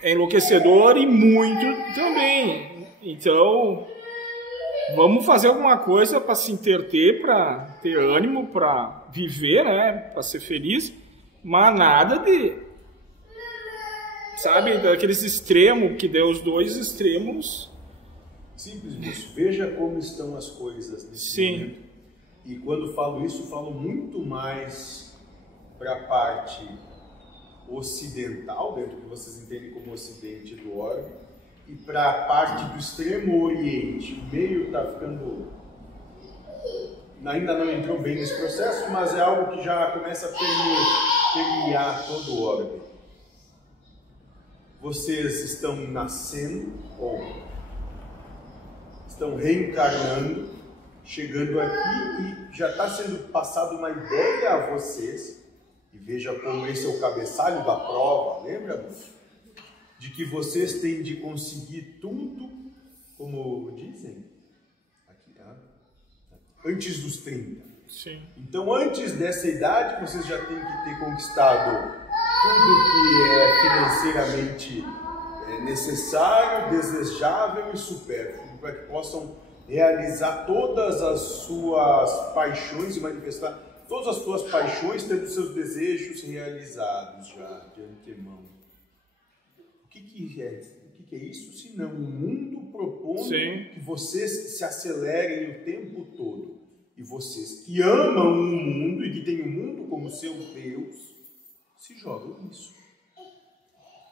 é enlouquecedor e muito também. Então, vamos fazer alguma coisa para se interter, para ter ânimo, para viver, né? Para ser feliz. Mas nada de... Sabe, daqueles extremos, que deu os dois extremos. Simples, moço. Veja como estão as coisas nesse momento. E quando falo isso, falo muito mais para a parte ocidental, dentro do que vocês entendem como ocidente do orbe, e para a parte do extremo oriente. O meio está ficando... Ainda não entrou bem nesse processo, mas é algo que já começa a permear todo o orbe. Vocês estão nascendo, ou estão reencarnando, chegando aqui e já está sendo passada uma ideia a vocês, e veja como esse é o cabeçalho da prova, lembra? De que vocês têm de conseguir tudo, como dizem, aqui, antes dos 30. Sim. Então, antes dessa idade, vocês já têm que ter conquistado tudo que é financeiramente necessário, desejável e supérfluo, para que possam realizar todas as suas paixões e manifestar todas as suas paixões, tendo seus desejos realizados já de antemão. O que é isso, se não um mundo propondo que vocês se acelerem o tempo todo? E vocês que amam o mundo e que têm o mundo como seu Deus, se jogam nisso.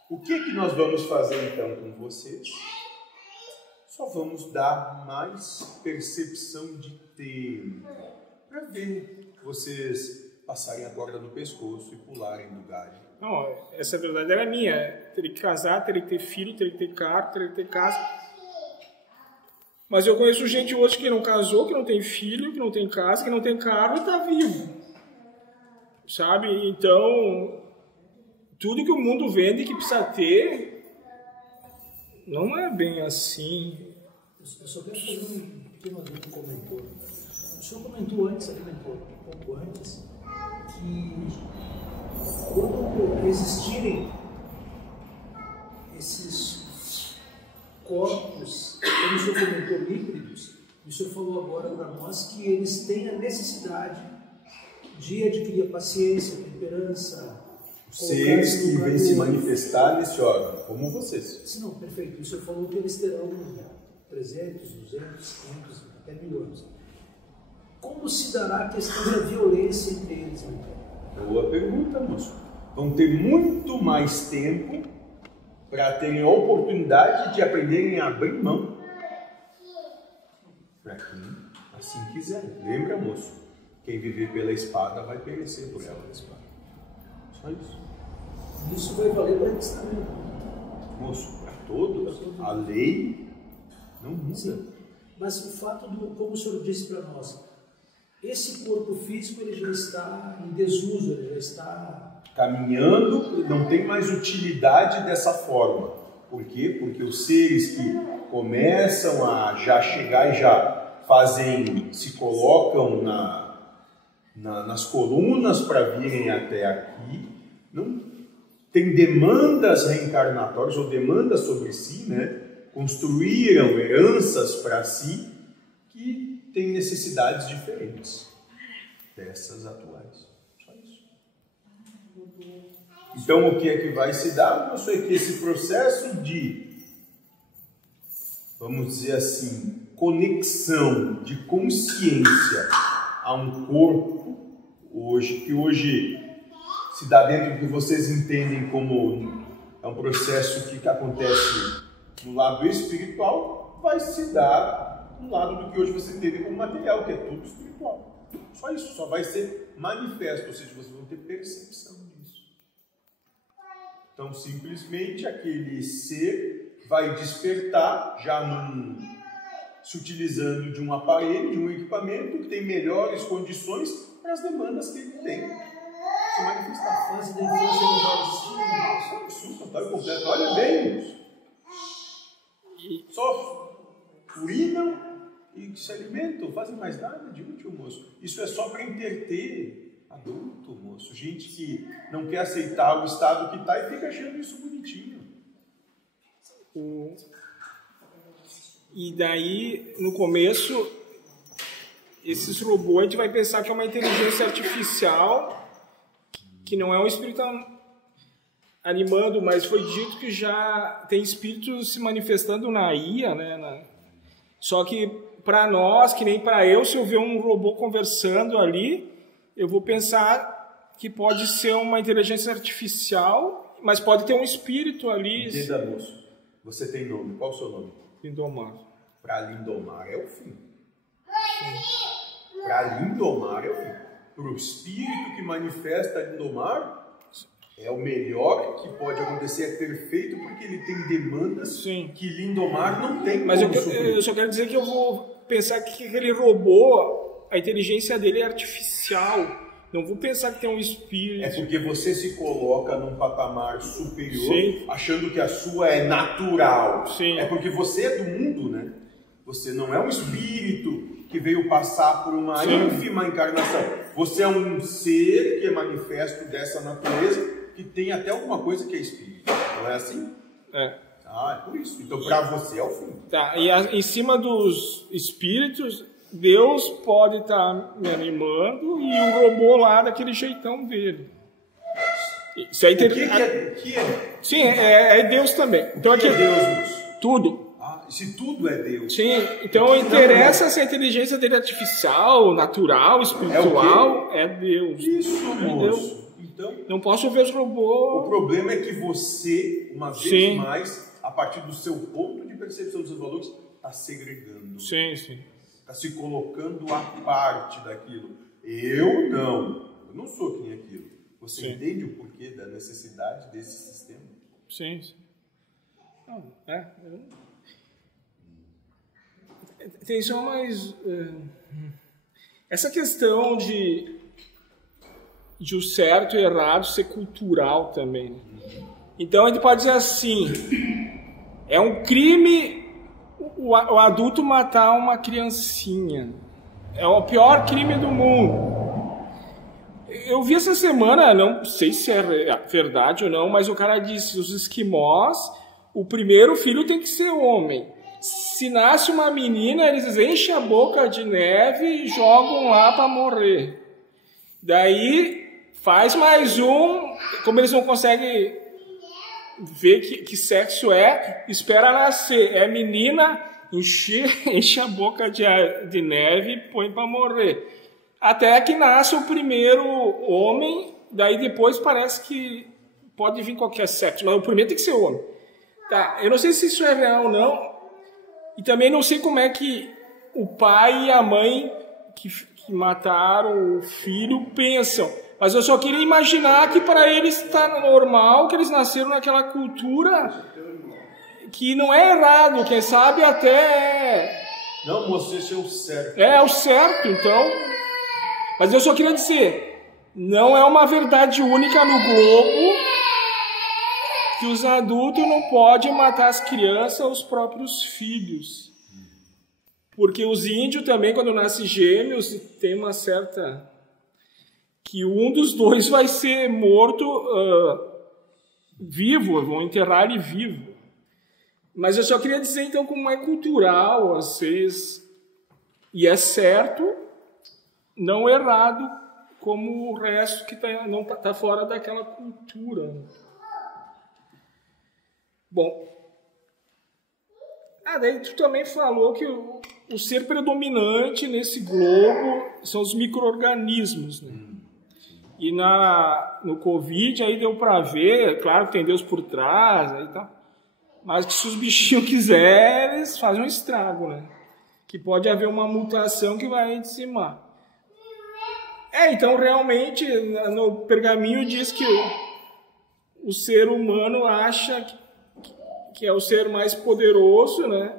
O que nós vamos fazer então com vocês? Só vamos dar mais percepção de tempo para ver vocês passarem a corda no pescoço e pularem do galho. Não, essa verdade era minha. Teria que casar, teria que ter filho, teria que ter carro, teria que ter casa. Mas eu conheço gente hoje que não casou, que não tem filho, que não tem casa, que não tem carro e está vivo. Sabe? Então, tudo que o mundo vende que precisa ter, não é bem assim. Eu só quero fazer um pequeno adendo comentou. O senhor comentou antes, um pouco antes, que quando existirem esses corpos, como o senhor comentou, híbridos, o senhor falou agora para nós que eles têm a necessidade de adquirir a paciência, a temperança. Seres que vêm se manifestar nesse órgão, como vocês. Sim, não, perfeito. O senhor falou que eles terão 300, 200, 500, até 1000 anos. Como se dará a questão da violência entre eles, então? Boa pergunta, moço. Vão ter muito mais tempo para terem a oportunidade de aprenderem a abrir mão. Para quem assim quiser. Lembra, moço? Quem viver pela espada vai perecer por ela. Só isso. Isso vai valer para eles também. Moço, para todos, a lei não muda. Sim. Mas o fato como o senhor disse para nós, esse corpo físico ele já está em desuso, ele já está caminhando, não tem mais utilidade dessa forma. Por quê? Porque os seres que começam a já chegar e já fazem, se colocam nas colunas para virem até aqui, não tem demandas reencarnatórias ou demandas sobre si, né? Construíram heranças para si que têm necessidades diferentes dessas atuais. Só isso. Então, o que é que vai se dar? Isso é que esse processo de, vamos dizer assim, conexão de consciência a um corpo, que hoje se dá dentro do que vocês entendem como é um processo que acontece no lado espiritual, vai se dar no lado do que hoje você entende como material, que é tudo espiritual. Só isso, só vai ser manifesto, ou seja, vocês vão ter percepção disso. Então, simplesmente, aquele ser vai despertar, já se utilizando de um aparelho, de um equipamento que tem melhores condições para as demandas que ele tem. Se manifestar. a fase da infância não vai existir. Isso é absurdo, total e completo. Olha bem isso. Só urinam e se alimentam, fazem mais nada de útil, moço. Isso é só para entreter adulto, moço. Gente que não quer aceitar o estado que está e fica achando isso bonitinho. E daí, no começo, esses robôs, a gente vai pensar que é uma inteligência artificial, que não é um espírito animando, mas foi dito que já tem espíritos se manifestando na IA, né? Só que para nós, que nem para eu, se eu ver um robô conversando ali, eu vou pensar que pode ser uma inteligência artificial, mas pode ter um espírito ali. Entenda, moço. Você tem nome. Qual é o seu nome? Lindomar. Para Lindomar é o fim. Para Lindomar é o fim. Para o espírito que manifesta Lindomar, é o melhor que pode acontecer, é perfeito, porque ele tem demandas que Lindomar não tem. Mas eu só quero dizer que eu vou pensar que aquele robô, a inteligência dele é artificial. Não vou pensar que tem um espírito. É porque você se coloca num patamar superior, achando que a sua é natural. Sim. É porque você é do mundo, né? Você não é um espírito que veio passar por uma ínfima encarnação. Você é um ser que é manifesto dessa natureza, que tem até alguma coisa que é espírito. Não é assim? É. Ah, é por isso. Então, para você é o fim. Tá, e em cima dos espíritos, Deus pode estar me animando e o robô lá daquele jeitão dele. Isso aí O que é? Sim, é Deus também. Então, O que aqui, é Deus, moço? tudo. Se tudo é Deus. Sim, então interessa se a inteligência dele é artificial, natural, espiritual, é Deus. Isso, é moço. Deus. Então, não posso ver os robôs. O problema é que você, uma vez mais, a partir do seu ponto de percepção dos seus valores, está segregando. Sim. Está se colocando à parte daquilo. Eu não sou quem aquilo. Você entende o porquê da necessidade desse sistema? Sim. Não, tem só mais... essa questão de o certo e o errado ser cultural também. Então, a gente pode dizer assim, é um crime o adulto matar uma criancinha. É o pior crime do mundo. Eu vi essa semana, não sei se é verdade ou não, mas o cara disse, os esquimós, o primeiro filho tem que ser homem. Se nasce uma menina, eles enchem a boca de neve e jogam lá para morrer. Daí faz mais um, como eles não conseguem ver que sexo é, espera nascer. É menina, enche a boca de neve e põe para morrer. Até que nasce o primeiro homem, daí depois parece que pode vir qualquer sexo, mas o primeiro tem que ser homem. Tá, eu não sei se isso é real ou não, e também não sei como é que o pai e a mãe que mataram o filho pensam. Mas eu só queria imaginar que para eles está normal, que eles nasceram naquela cultura que não é errado, quem sabe até Não, moço, esse é o certo. é o certo, então. Mas eu só queria dizer, não é uma verdade única no globo que os adultos não podem matar as crianças, os próprios filhos. Porque os índios também, quando nascem gêmeos, tem uma certa... que um dos dois vai ser morto vivo, vão enterrar ele vivo. Mas eu só queria dizer, então, como é cultural, às vezes, e é certo, não errado, como o resto que não está fora daquela cultura. Bom, daí tu também falou que o ser predominante nesse globo são os micro-organismos, né? E no Covid aí deu para ver, claro que tem Deus por trás, aí tá, mas que se os bichinhos quiserem, eles fazem um estrago, né? Que pode haver uma mutação que vai dizimar. Então realmente no pergaminho diz que o ser humano acha que é o ser mais poderoso, né?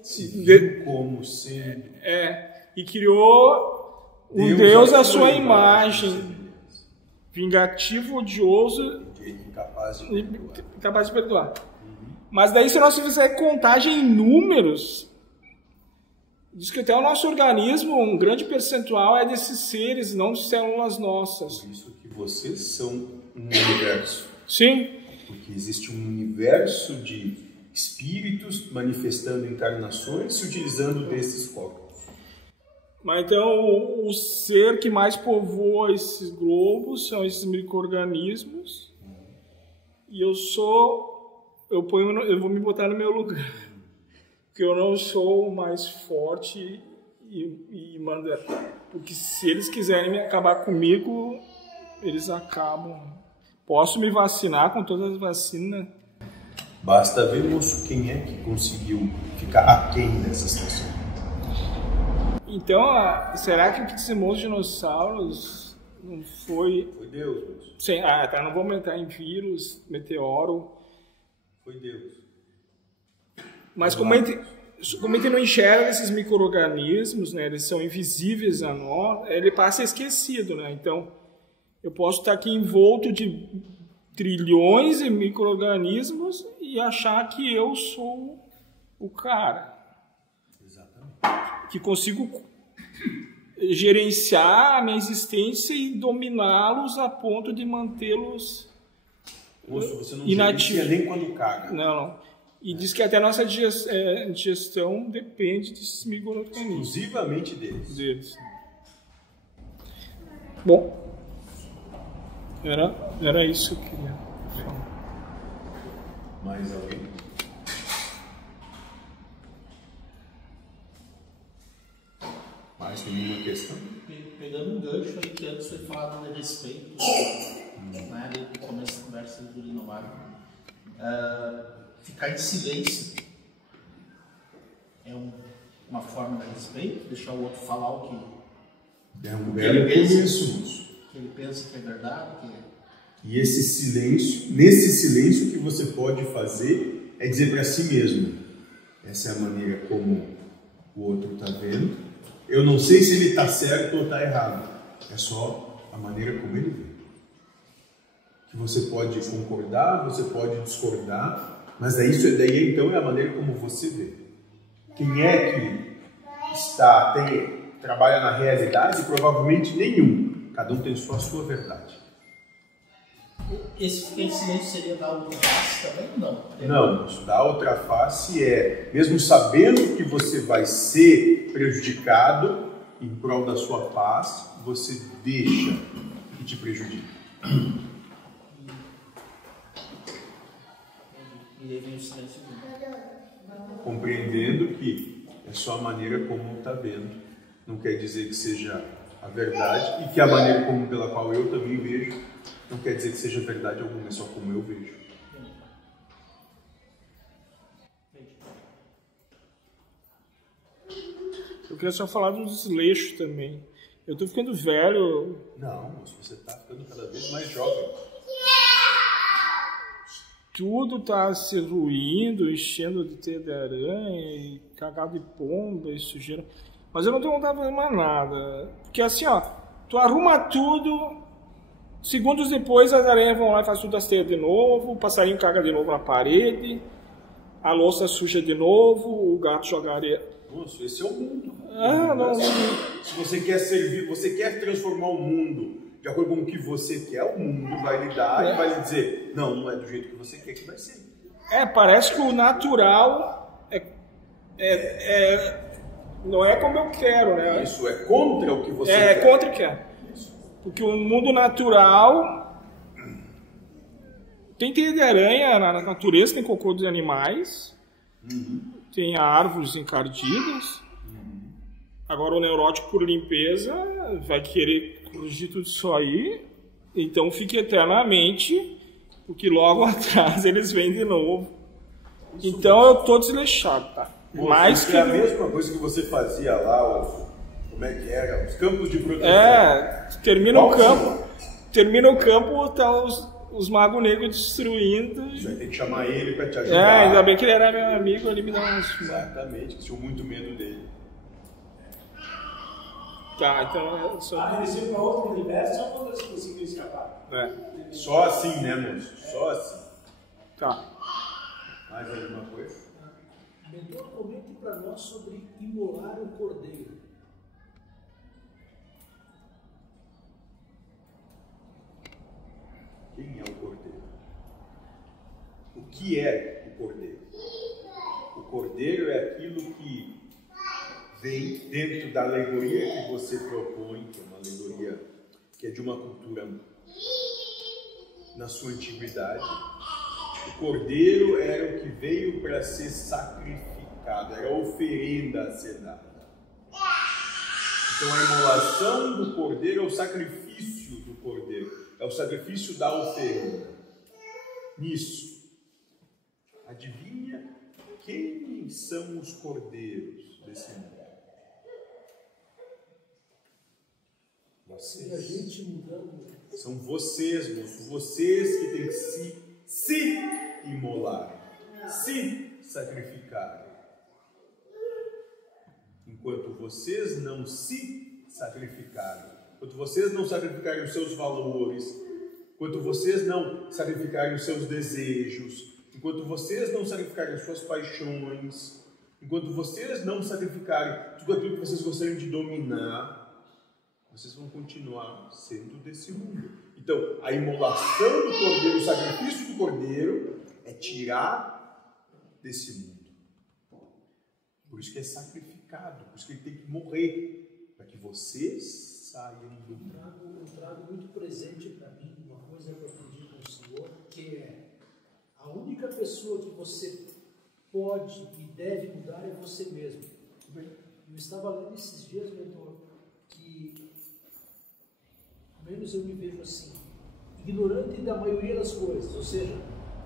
Se viu como sendo. E criou um Deus à sua imagem. Vingativo, odioso, incapaz de perdoar. Mas daí, se nós fizermos contagem em números, diz que até o nosso organismo, um grande percentual é desses seres, não de células nossas. Por isso que vocês são um universo. Sim. Porque existe um universo de espíritos manifestando encarnações, se utilizando desses corpos. Mas então o ser que mais povoa esses globos são esses micro-organismos. E eu vou me botar no meu lugar. Porque eu não sou o mais forte e manda. Porque se eles quiserem me acabar comigo, eles acabam. Posso me vacinar com todas as vacinas. Basta ver, moço, quem é que conseguiu ficar aquém dessa situação. Então, será que o que dizimou os dinossauros não foi... Foi Deus, moço. Sim, não vou aumentar em vírus, meteoro. Foi Deus. Mas como a gente não enxerga esses micro-organismos, né, eles são invisíveis a nós, ele passa esquecido, né? Então, eu posso estar aqui envolto de trilhões de micro-organismos e achar que eu sou o cara. Que consigo gerenciar a minha existência e dominá-los a ponto de mantê-los você não inativos. nem quando caga. Não. E diz que até a nossa digestão depende desses micro-organismos. Exclusivamente deles. Bom, era isso que eu queria falar. Mais alguém? Mais nenhuma questão? Pegando um gancho aí que antes foi falado de respeito, né, no começo da conversa do Linovar, ficar em silêncio é uma forma de respeito, deixar o outro falar o que ele pensa que é verdade. E esse silêncio, nesse silêncio que você pode fazer é dizer para si mesmo: essa é a maneira como o outro está vendo. Eu não sei se ele está certo ou está errado. É só a maneira como ele vê. Que você pode concordar, você pode discordar, mas daí então é a maneira como você vê. Quem é que trabalha na realidade? Provavelmente nenhum. Cada um tem só a sua verdade. Esse ficar em silêncio seria dar outra face também? Não, dar outra face é, mesmo sabendo que você vai ser prejudicado em prol da sua paz, você deixa que te prejudique. E aí vem o silêncio. Compreendendo que é só a maneira como está vendo. Não quer dizer que seja a verdade, e que a maneira pela qual eu também vejo não quer dizer que seja verdade alguma, é só como eu vejo. Eu queria só falar do desleixo também. Eu tô ficando velho. Não, mas você tá ficando cada vez mais jovem. Tudo tá se ruindo, enchendo de teia de aranha, e cagado de pomba, e sujeira. Mas eu não tenho vontade de fazer mais nada. Porque assim, ó, tu arruma tudo, segundos depois as aranhas vão lá e fazem tudo as teias de novo, o passarinho caga de novo na parede, a louça suja de novo, o gato joga areia. Nossa, esse é o mundo. Não. Se você quer servir, você quer transformar o mundo de acordo com o que você quer, o mundo vai lhe dar e vai lhe dizer, não é do jeito que você quer que vai ser. Parece que o natural não é como eu quero, né? Isso é contra o que você quer. É contra o que é. Porque o mundo natural tem teia de aranha na natureza, tem cocô dos animais, tem árvores encardidas. Agora o neurótico por limpeza vai querer corrigir tudo isso aí, então fica eternamente, porque logo atrás eles vêm de novo. Então eu tô desleixado, tá? Pô, mais que é a mesma coisa que você fazia lá, como é que era? Os campos de proteção. Termina o campo, tá os magos negros destruindo. Você vai ter que chamar ele pra te ajudar. Ainda bem que ele era meu amigo, ele me dá uns... Exatamente, que tinha muito medo dele. Tá, então... Eles iam pra outro universo só quando eles conseguiram escapar. Só assim, né, moço? Só assim. Tá. Mais alguma coisa? Mentor, comente para nós sobre imolar o cordeiro. Quem é o cordeiro? O que é o cordeiro? O cordeiro é aquilo que vem dentro da alegoria que você propõe, que é uma alegoria que é de uma cultura na sua antiguidade. O cordeiro era o que veio para ser sacrificado, era a oferenda a ser dada. Então a imolação do cordeiro é o sacrifício do cordeiro, é o sacrifício da oferenda. Nisso, adivinha quem são os cordeiros desse mundo? Se a gente mudando... São vocês, moço, vocês que têm que se imolarem, se sacrificarem. Enquanto vocês não se sacrificarem, enquanto vocês não sacrificarem os seus valores, enquanto vocês não sacrificarem os seus desejos, enquanto vocês não sacrificarem as suas paixões, enquanto vocês não sacrificarem tudo aquilo que vocês gostariam de dominar, vocês vão continuar sendo desse mundo. Então, a imolação do cordeiro, o sacrifício do cordeiro é tirar desse mundo. Por isso que é sacrificado, por isso que ele tem que morrer, para que vocês saiam do mundo. Eu trago muito presente para mim uma coisa que eu aprendi com o Senhor, que é a única pessoa que você pode e deve mudar é você mesmo. Eu estava lendo esses dias, mentor, que ao menos eu me vejo assim, ignorante da maioria das coisas, ou seja,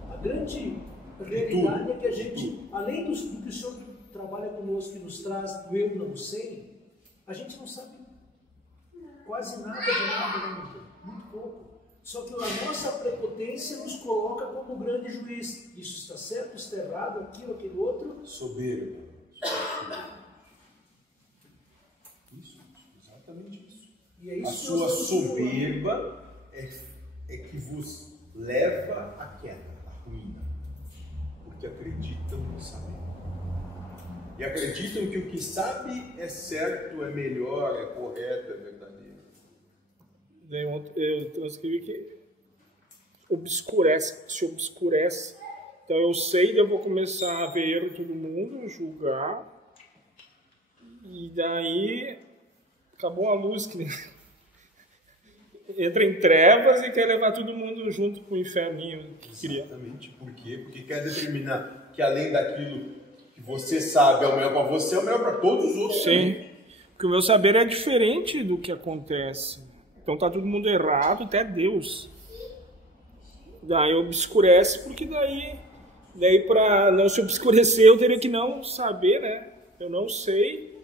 a grande realidade é que a gente, além do que o Senhor trabalha conosco, que nos traz o eu não sei, a gente não sabe quase nada de nada, muito pouco. Só que a nossa prepotência nos coloca como grande juiz. Isso está certo, isso está errado, aquilo, aquele outro. Soberba. Isso, exatamente isso. E é isso a sua soberba é que vos leva à queda, à ruína. Porque acreditam no saber. E acreditam que o que sabe é certo, é melhor, é correto, é verdadeiro. Eu transcrevi que se obscurece. Então eu sei, eu vou começar a ver erro todo mundo, julgar, e daí acabou a luz que entra em trevas e quer levar todo mundo junto para o inferninho que queria. Exatamente. Por quê? Porque quer determinar que além daquilo que você sabe é o melhor para você, é o melhor para todos os outros. Sim, também. porque o meu saber é diferente do que acontece. Então tá todo mundo errado, até Deus. Daí obscurece, porque daí para não se obscurecer eu teria que não saber, né? Eu não sei,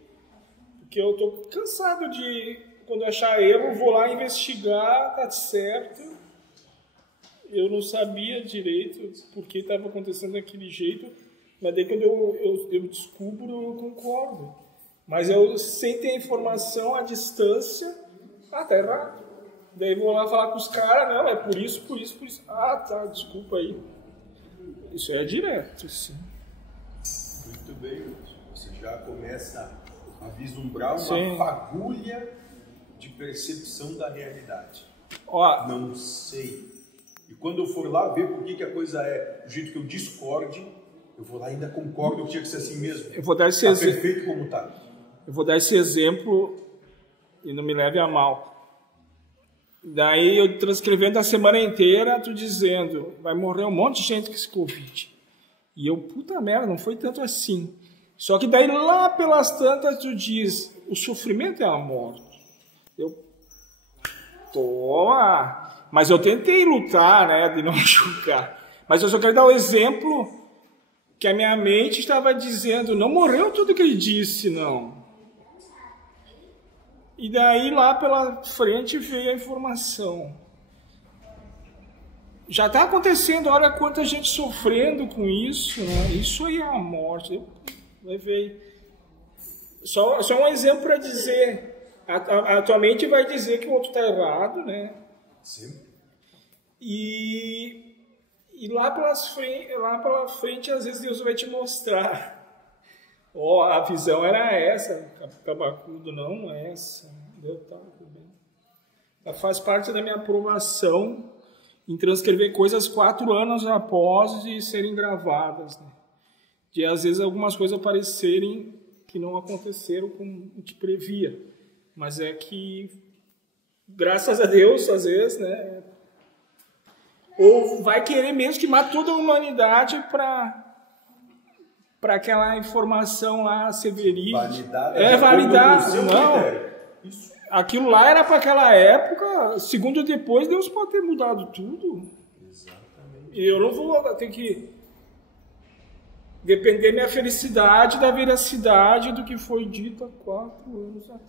Porque eu tô cansado de, quando eu achar erro, vou lá investigar, tá certo. Eu não sabia direito por que estava acontecendo daquele jeito, mas daí quando eu descubro, eu concordo. Mas eu, sem ter informação à distância, tá errado. Daí vou lá falar com os caras, não, é por isso. Ah, tá, desculpa aí. Isso é direto, sim. Muito bem, você já começa a vislumbrar Sim. uma fagulha de percepção da realidade. Ó, Não sei. E quando eu for lá ver por que a coisa é do jeito que eu discorde, eu vou lá e ainda concordo que tinha que ser assim mesmo. eu vou dar esse Tá exemplo. perfeito como tá. Eu vou dar esse exemplo e não me leve a mal. Daí eu transcrevendo a semana inteira, tu dizendo, vai morrer um monte de gente com esse Covid. E eu, puta merda, não foi tanto assim. Só que daí lá pelas tantas tu diz, o sofrimento é a morte. Eu, toma! Mas eu tentei lutar, né, de não julgar. Mas eu só quero dar o exemplo que a minha mente estava dizendo, não morreu tudo que ele disse, não. E daí lá pela frente veio a informação. Já está acontecendo, olha quanta gente sofrendo com isso, né? Isso aí é a morte. Vai ver. Só um exemplo para dizer. A tua mente vai dizer que o outro está errado, né? Sim. E lá pela frente, às vezes Deus vai te mostrar. Ó, a visão era essa, cabacudo, não essa. Tá, tudo bem. Faz parte da minha aprovação em transcrever coisas 4 anos após de serem gravadas, né? De às vezes algumas coisas aparecerem que não aconteceram como eu te previa. Mas é que, graças a Deus, às vezes, né? Ou vai querer mesmo queimar toda a humanidade para aquela informação lá ser verídica. Validada. Validada. Não. Isso. Aquilo lá era para aquela época, segundo depois, Deus pode ter mudado tudo. Exatamente. Eu não vou ter que depender minha felicidade da veracidade do que foi dito há 4 anos atrás.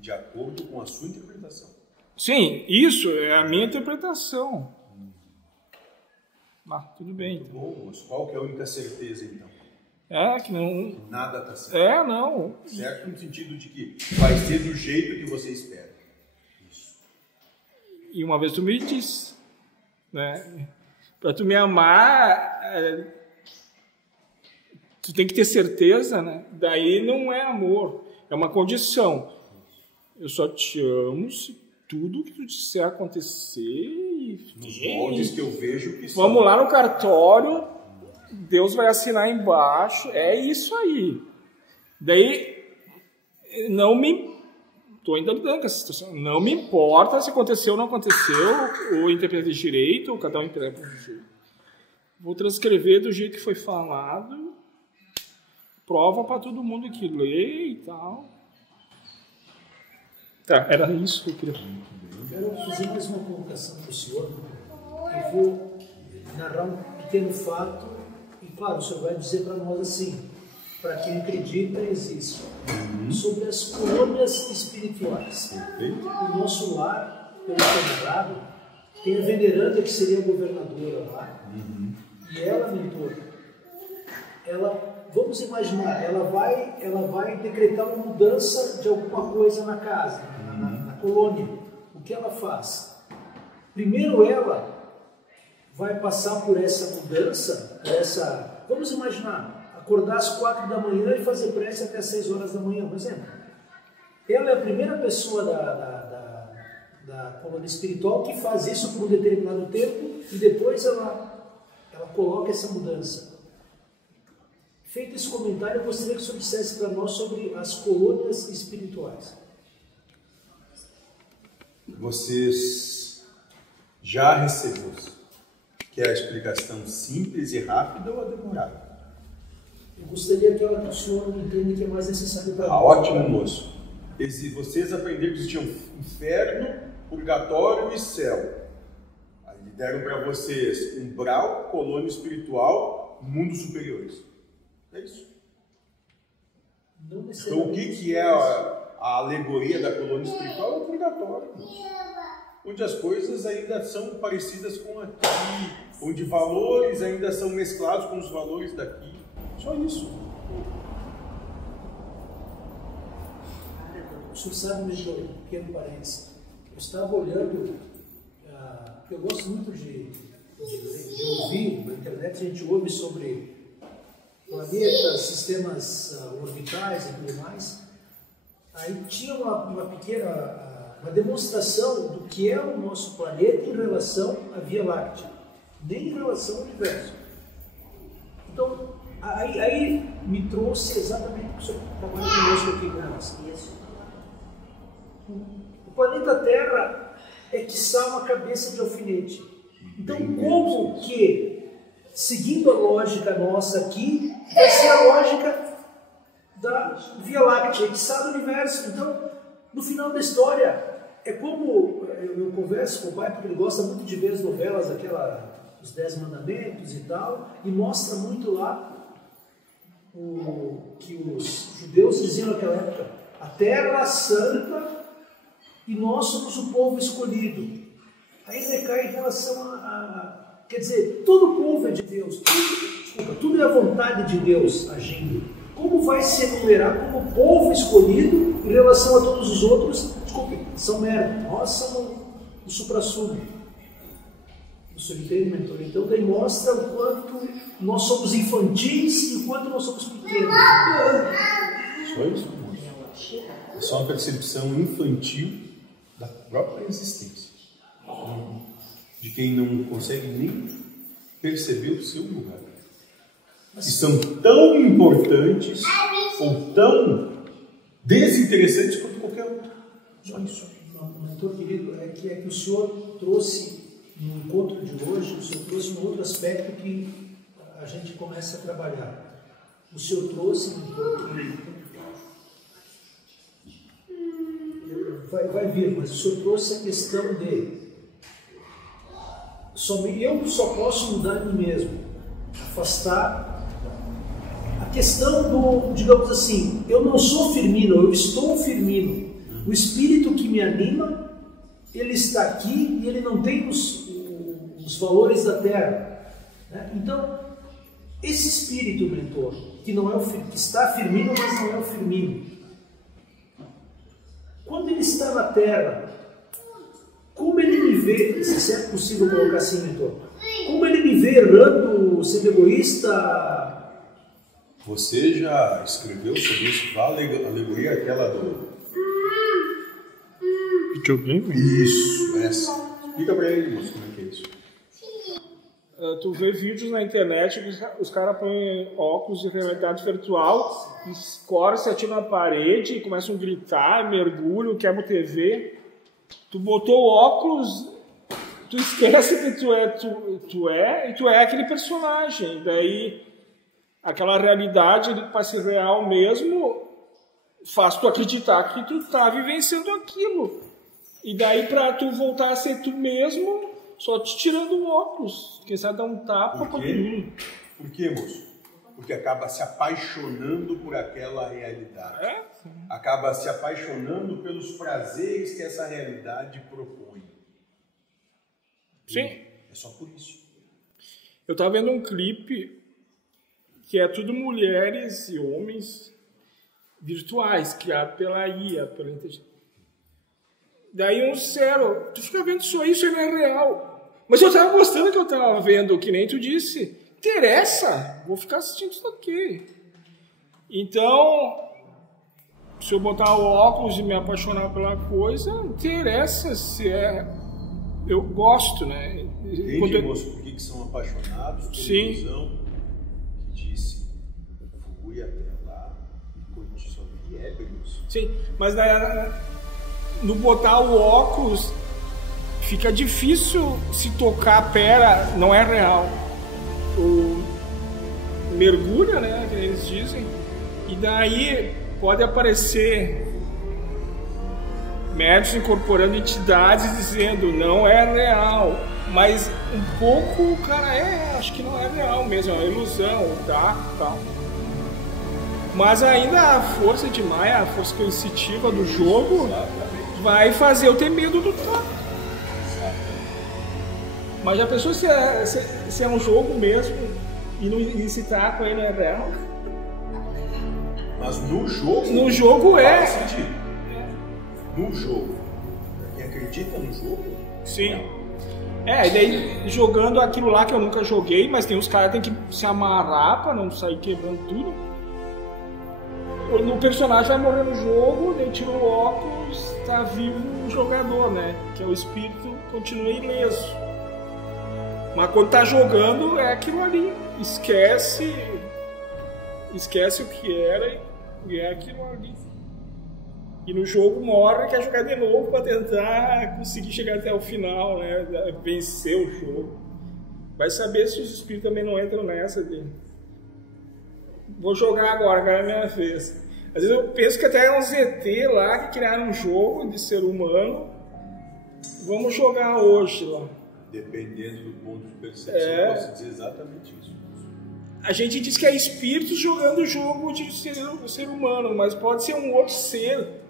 De acordo com a sua interpretação. Sim, isso é a minha interpretação. Mas tudo bem. Muito bom, mas qual que é a única certeza, então? Que não... Nada está certo. Não. Certo no sentido de que vai ser do jeito que você espera. Isso. E uma vez tu me disse, né? Para tu me amar, tu tem que ter certeza, né? Daí não é amor, é uma condição. Eu só te amo se tudo que tu disser acontecer Nos moldes que eu vejo que são. Vamos lá no cartório, Deus vai assinar embaixo, é isso aí. Daí, não me... Estou ainda lidando com essa situação. Não me importa se aconteceu ou não aconteceu, ou interpretei direito, ou cada um interpreta do jeito. Vou transcrever do jeito que foi falado, prova para todo mundo que lê e tal. Tá, era isso que eu queria. Quero fazer mais uma colocação para o senhor. Eu vou narrar um pequeno fato e, claro, o senhor vai dizer para nós assim, para quem acredita, existe. Sobre as colônias espirituais. O nosso lar, pelo que é lembrado, tem a veneranda que seria a governadora lá. E ela, mentor, ela, vamos imaginar, ela vai decretar uma mudança de alguma coisa na casa, na colônia. O que ela faz? Primeiro ela vai passar por essa mudança, vamos imaginar, acordar às 4 da manhã e fazer prece até às 6 horas da manhã, por exemplo. Ela é a primeira pessoa da colônia espiritual que faz isso por um determinado tempo e depois ela coloca essa mudança. Feito esse comentário, eu gostaria que o senhor dissesse para nós sobre as colônias espirituais. Vocês já receberam? Quer a explicação simples e rápida ou a demorada? Eu gostaria que o senhor entenda que é mais necessário para nós. Ótimo, moço. Vocês aprenderam que existiam inferno, purgatório e céu. Aí deram para vocês umbral, colônia espiritual, mundos superiores. É isso. Não então o que é a alegoria da colônia espiritual é o purgatório, onde as coisas ainda são parecidas com aqui, onde valores ainda são mesclados com os valores daqui. Só isso. O senhor sabe, mentor, um pequeno parênteses. Eu estava olhando, eu gosto muito de ouvir, na internet a gente ouve sobre planetas, sistemas orbitais e tudo mais. Aí tinha uma pequena demonstração do que é o nosso planeta em relação à Via Láctea, nem em relação ao universo. Então, aí me trouxe exatamente o que o senhor trabalha conosco aqui com nós. O planeta Terra é quiçá uma cabeça de alfinete. Então, como que, seguindo a lógica nossa aqui, vai ser a lógica da Via Láctea, quiçá do universo? Então, no final da história, é como eu converso com o pai, porque ele gosta muito de ver as novelas, os 10 Mandamentos e tal, e mostra muito lá que os judeus diziam naquela época: a terra santa e nós somos o povo escolhido. Aí recai em relação quer dizer, todo o povo é de Deus, tudo é a vontade de Deus agindo. Como vai se enumerar como povo escolhido em relação a todos os outros? Desculpe, são merda. Nós somos o supra-sumo. O senhor entende, mentor? Então daí mostra o quanto nós somos infantis e o quanto nós somos pequenos. Só isso? É só uma percepção infantil da própria existência, de quem não consegue nem perceber o seu lugar, que são tão importantes ou tão desinteressantes quanto qualquer outro. Só isso. Mentor querido, é que o senhor trouxe no encontro de hoje, o senhor trouxe um outro aspecto que a gente começa a trabalhar. O senhor trouxe, mentor, vai vir, mas o senhor trouxe a questão de eu só posso mudar em mim mesmo, afastar a questão do, digamos assim, eu não sou Firmino, eu estou Firmino. O espírito que me anima, ele está aqui e ele não tem os valores da terra, né? Então, esse espírito, mentor, que não é que está Firmino, mas não é o Firmino, quando ele está na terra, como ele me vê, se é possível colocar assim, mentor, como ele me vê errando, sendo egoísta? Você já escreveu sobre isso, a alegoria aquela do... Isso, essa. Explica pra ele, moço, como é que é isso. Tu vê vídeos na internet que os caras põem óculos de realidade virtual, escoram, se atiram na parede, começam a gritar, mergulham, quebram TV. Tu botou o óculos, tu esquece que tu é aquele personagem. Daí, aquela realidade para ser real mesmo, faz tu acreditar que tu tá vivenciando aquilo. E daí, para tu voltar a ser tu mesmo, só te tirando o óculos. Quem sabe dar um tapa para mim. Por quê, moço? Porque acaba se apaixonando por aquela realidade. É? Acaba se apaixonando pelos prazeres que essa realidade propõe. Sim. É só por isso. Eu estava vendo um clipe que é tudo mulheres e homens virtuais, criado pela IA, pela inteligência. Daí um disseram, tu fica vendo só isso, ele não é real. Mas eu estava gostando que eu estava vendo, que nem tu disse. Interessa, vou ficar assistindo isso aqui. Então, se eu botar o óculos e me apaixonar pela coisa, interessa se é... Eu gosto, né? Entende, moço, por que são apaixonados pela ilusão que disse, fui até lá e quando só vi ébrios. Sim, mas no botar o óculos, fica difícil se tocar, pera, não é real. Mergulha, né, que eles dizem, e daí pode aparecer médicos incorporando entidades dizendo não é real, mas um pouco o cara acho que não é real mesmo, é uma ilusão, tá, tal. Mas ainda a força de Maia, a força coercitiva do jogo, vai fazer eu ter medo do toque. Mas já pensou se é um jogo mesmo e se trata com ele é real? Mas no jogo... No jogo é. Faz sentido. No jogo. Quem acredita no jogo... Sim. E daí jogando aquilo lá que eu nunca joguei, mas tem os caras que tem que se amarrar pra não sair quebrando tudo. O personagem vai morrer no jogo, daí tira o óculos, tá vivo o jogador, né? Que é o espírito, continua ileso. Mas quando tá jogando é aquilo ali. Esquece o que era e é aquilo ali. E no jogo morre, quer jogar de novo para tentar conseguir chegar até o final, né? Vencer o jogo. Vai saber se os espíritos também não entram nessa de... Vou jogar agora é a minha vez. Às vezes eu penso que até é um ZT lá que criaram um jogo de ser humano. Vamos jogar hoje lá. Dependendo do ponto de percepção, eu posso dizer exatamente isso. A gente diz que é espíritos jogando o jogo de ser humano, mas pode ser um outro ser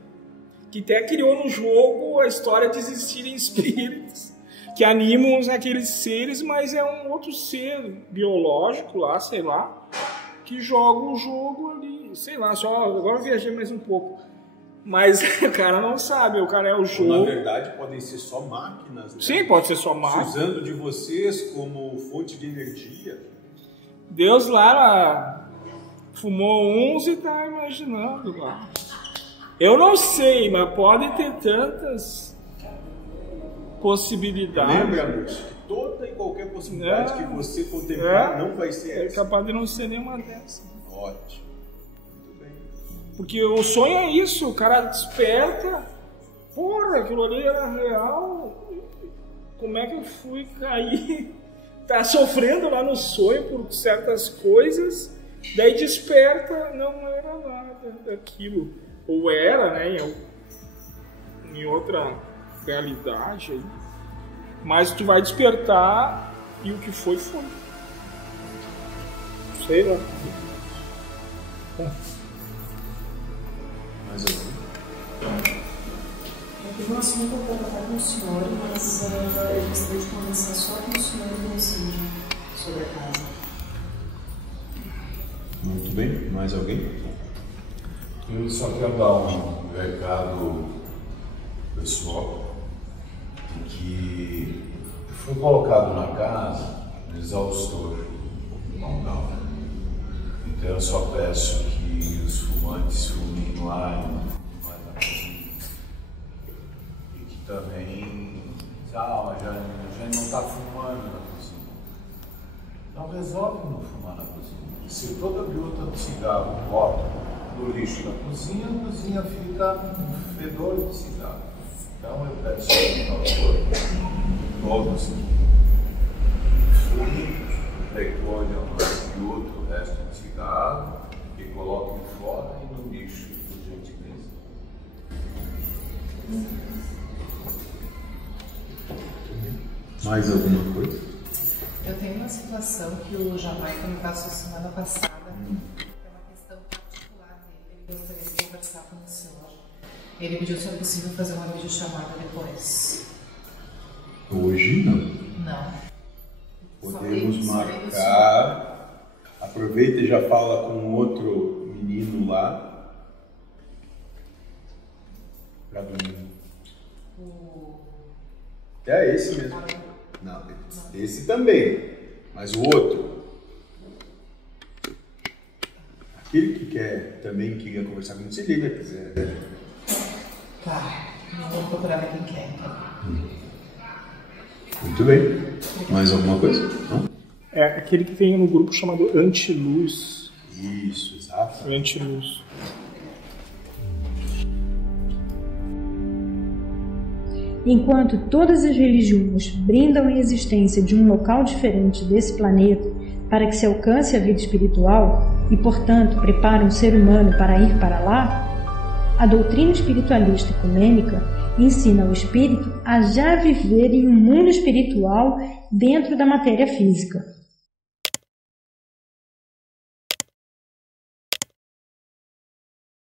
que até criou no jogo a história de existirem espíritos que animam aqueles seres, mas é um outro ser biológico lá, sei lá, que joga o jogo ali, sei lá, só agora eu viajei mais um pouco. Mas o cara não sabe, o cara é o jogo. Ou, na verdade, podem ser só máquinas, né? Sim, pode ser só máquinas. Usando de vocês como fonte de energia. Deus lá fumou uns e tá imaginando lá. Eu não sei, mas pode ter tantas possibilidades. Lembra-nos que toda e qualquer possibilidade que você contemplar não vai ser essa. É capaz de não ser nenhuma dessas. Ótimo. Porque o sonho é isso, o cara desperta, porra, aquilo ali era real, como é que eu fui cair? Tá sofrendo lá no sonho por certas coisas, daí desperta, não era nada daquilo, ou era, né, em outra realidade aí. Mas tu vai despertar e o que foi, foi. Sei lá. Eu tenho um assunto para tratar com o senhor, mas eu gostaria de conversar só com o senhor e com o Cid sobre a casa. Muito bem. Mais alguém? Eu só quero dar um recado pessoal que foi colocado na casa um exaustor local. Então eu só peço que os fumantes fumem lá na cozinha. E que também já não está fumando na cozinha. Não resolve não fumar na cozinha. Se toda biota de cigarro bota no lixo na cozinha, a cozinha fica um fedor de cigarro. Então eu peço por favor, todos que fumem, recolham na biota o resto de cigarro e coloquem fora e no lixo, por gentileza. Mais alguma coisa? Eu tenho uma situação que o Jamaica me passou semana passada, que é uma questão particular dele. Ele gostaria de conversar com o senhor. Ele pediu se é possível fazer uma videochamada depois. Hoje não. Não. Podemos marcar. Aproveita e já fala com outro menino lá. Pra domingo. É esse mesmo. Não, esse também. Mas o outro. Aquele que quer também, que quer conversar com você, liga, quiser. Tá, eu vou procurar ver quem quer, então. Muito bem. Mais alguma coisa? Não? É aquele que tem no grupo chamado Antiluz. Isso, exato. Antiluz. Enquanto todas as religiões brindam a existência de um local diferente desse planeta para que se alcance a vida espiritual e, portanto, preparam o ser humano para ir para lá, a doutrina espiritualista ecumênica ensina o espírito a já viver em um mundo espiritual dentro da matéria física.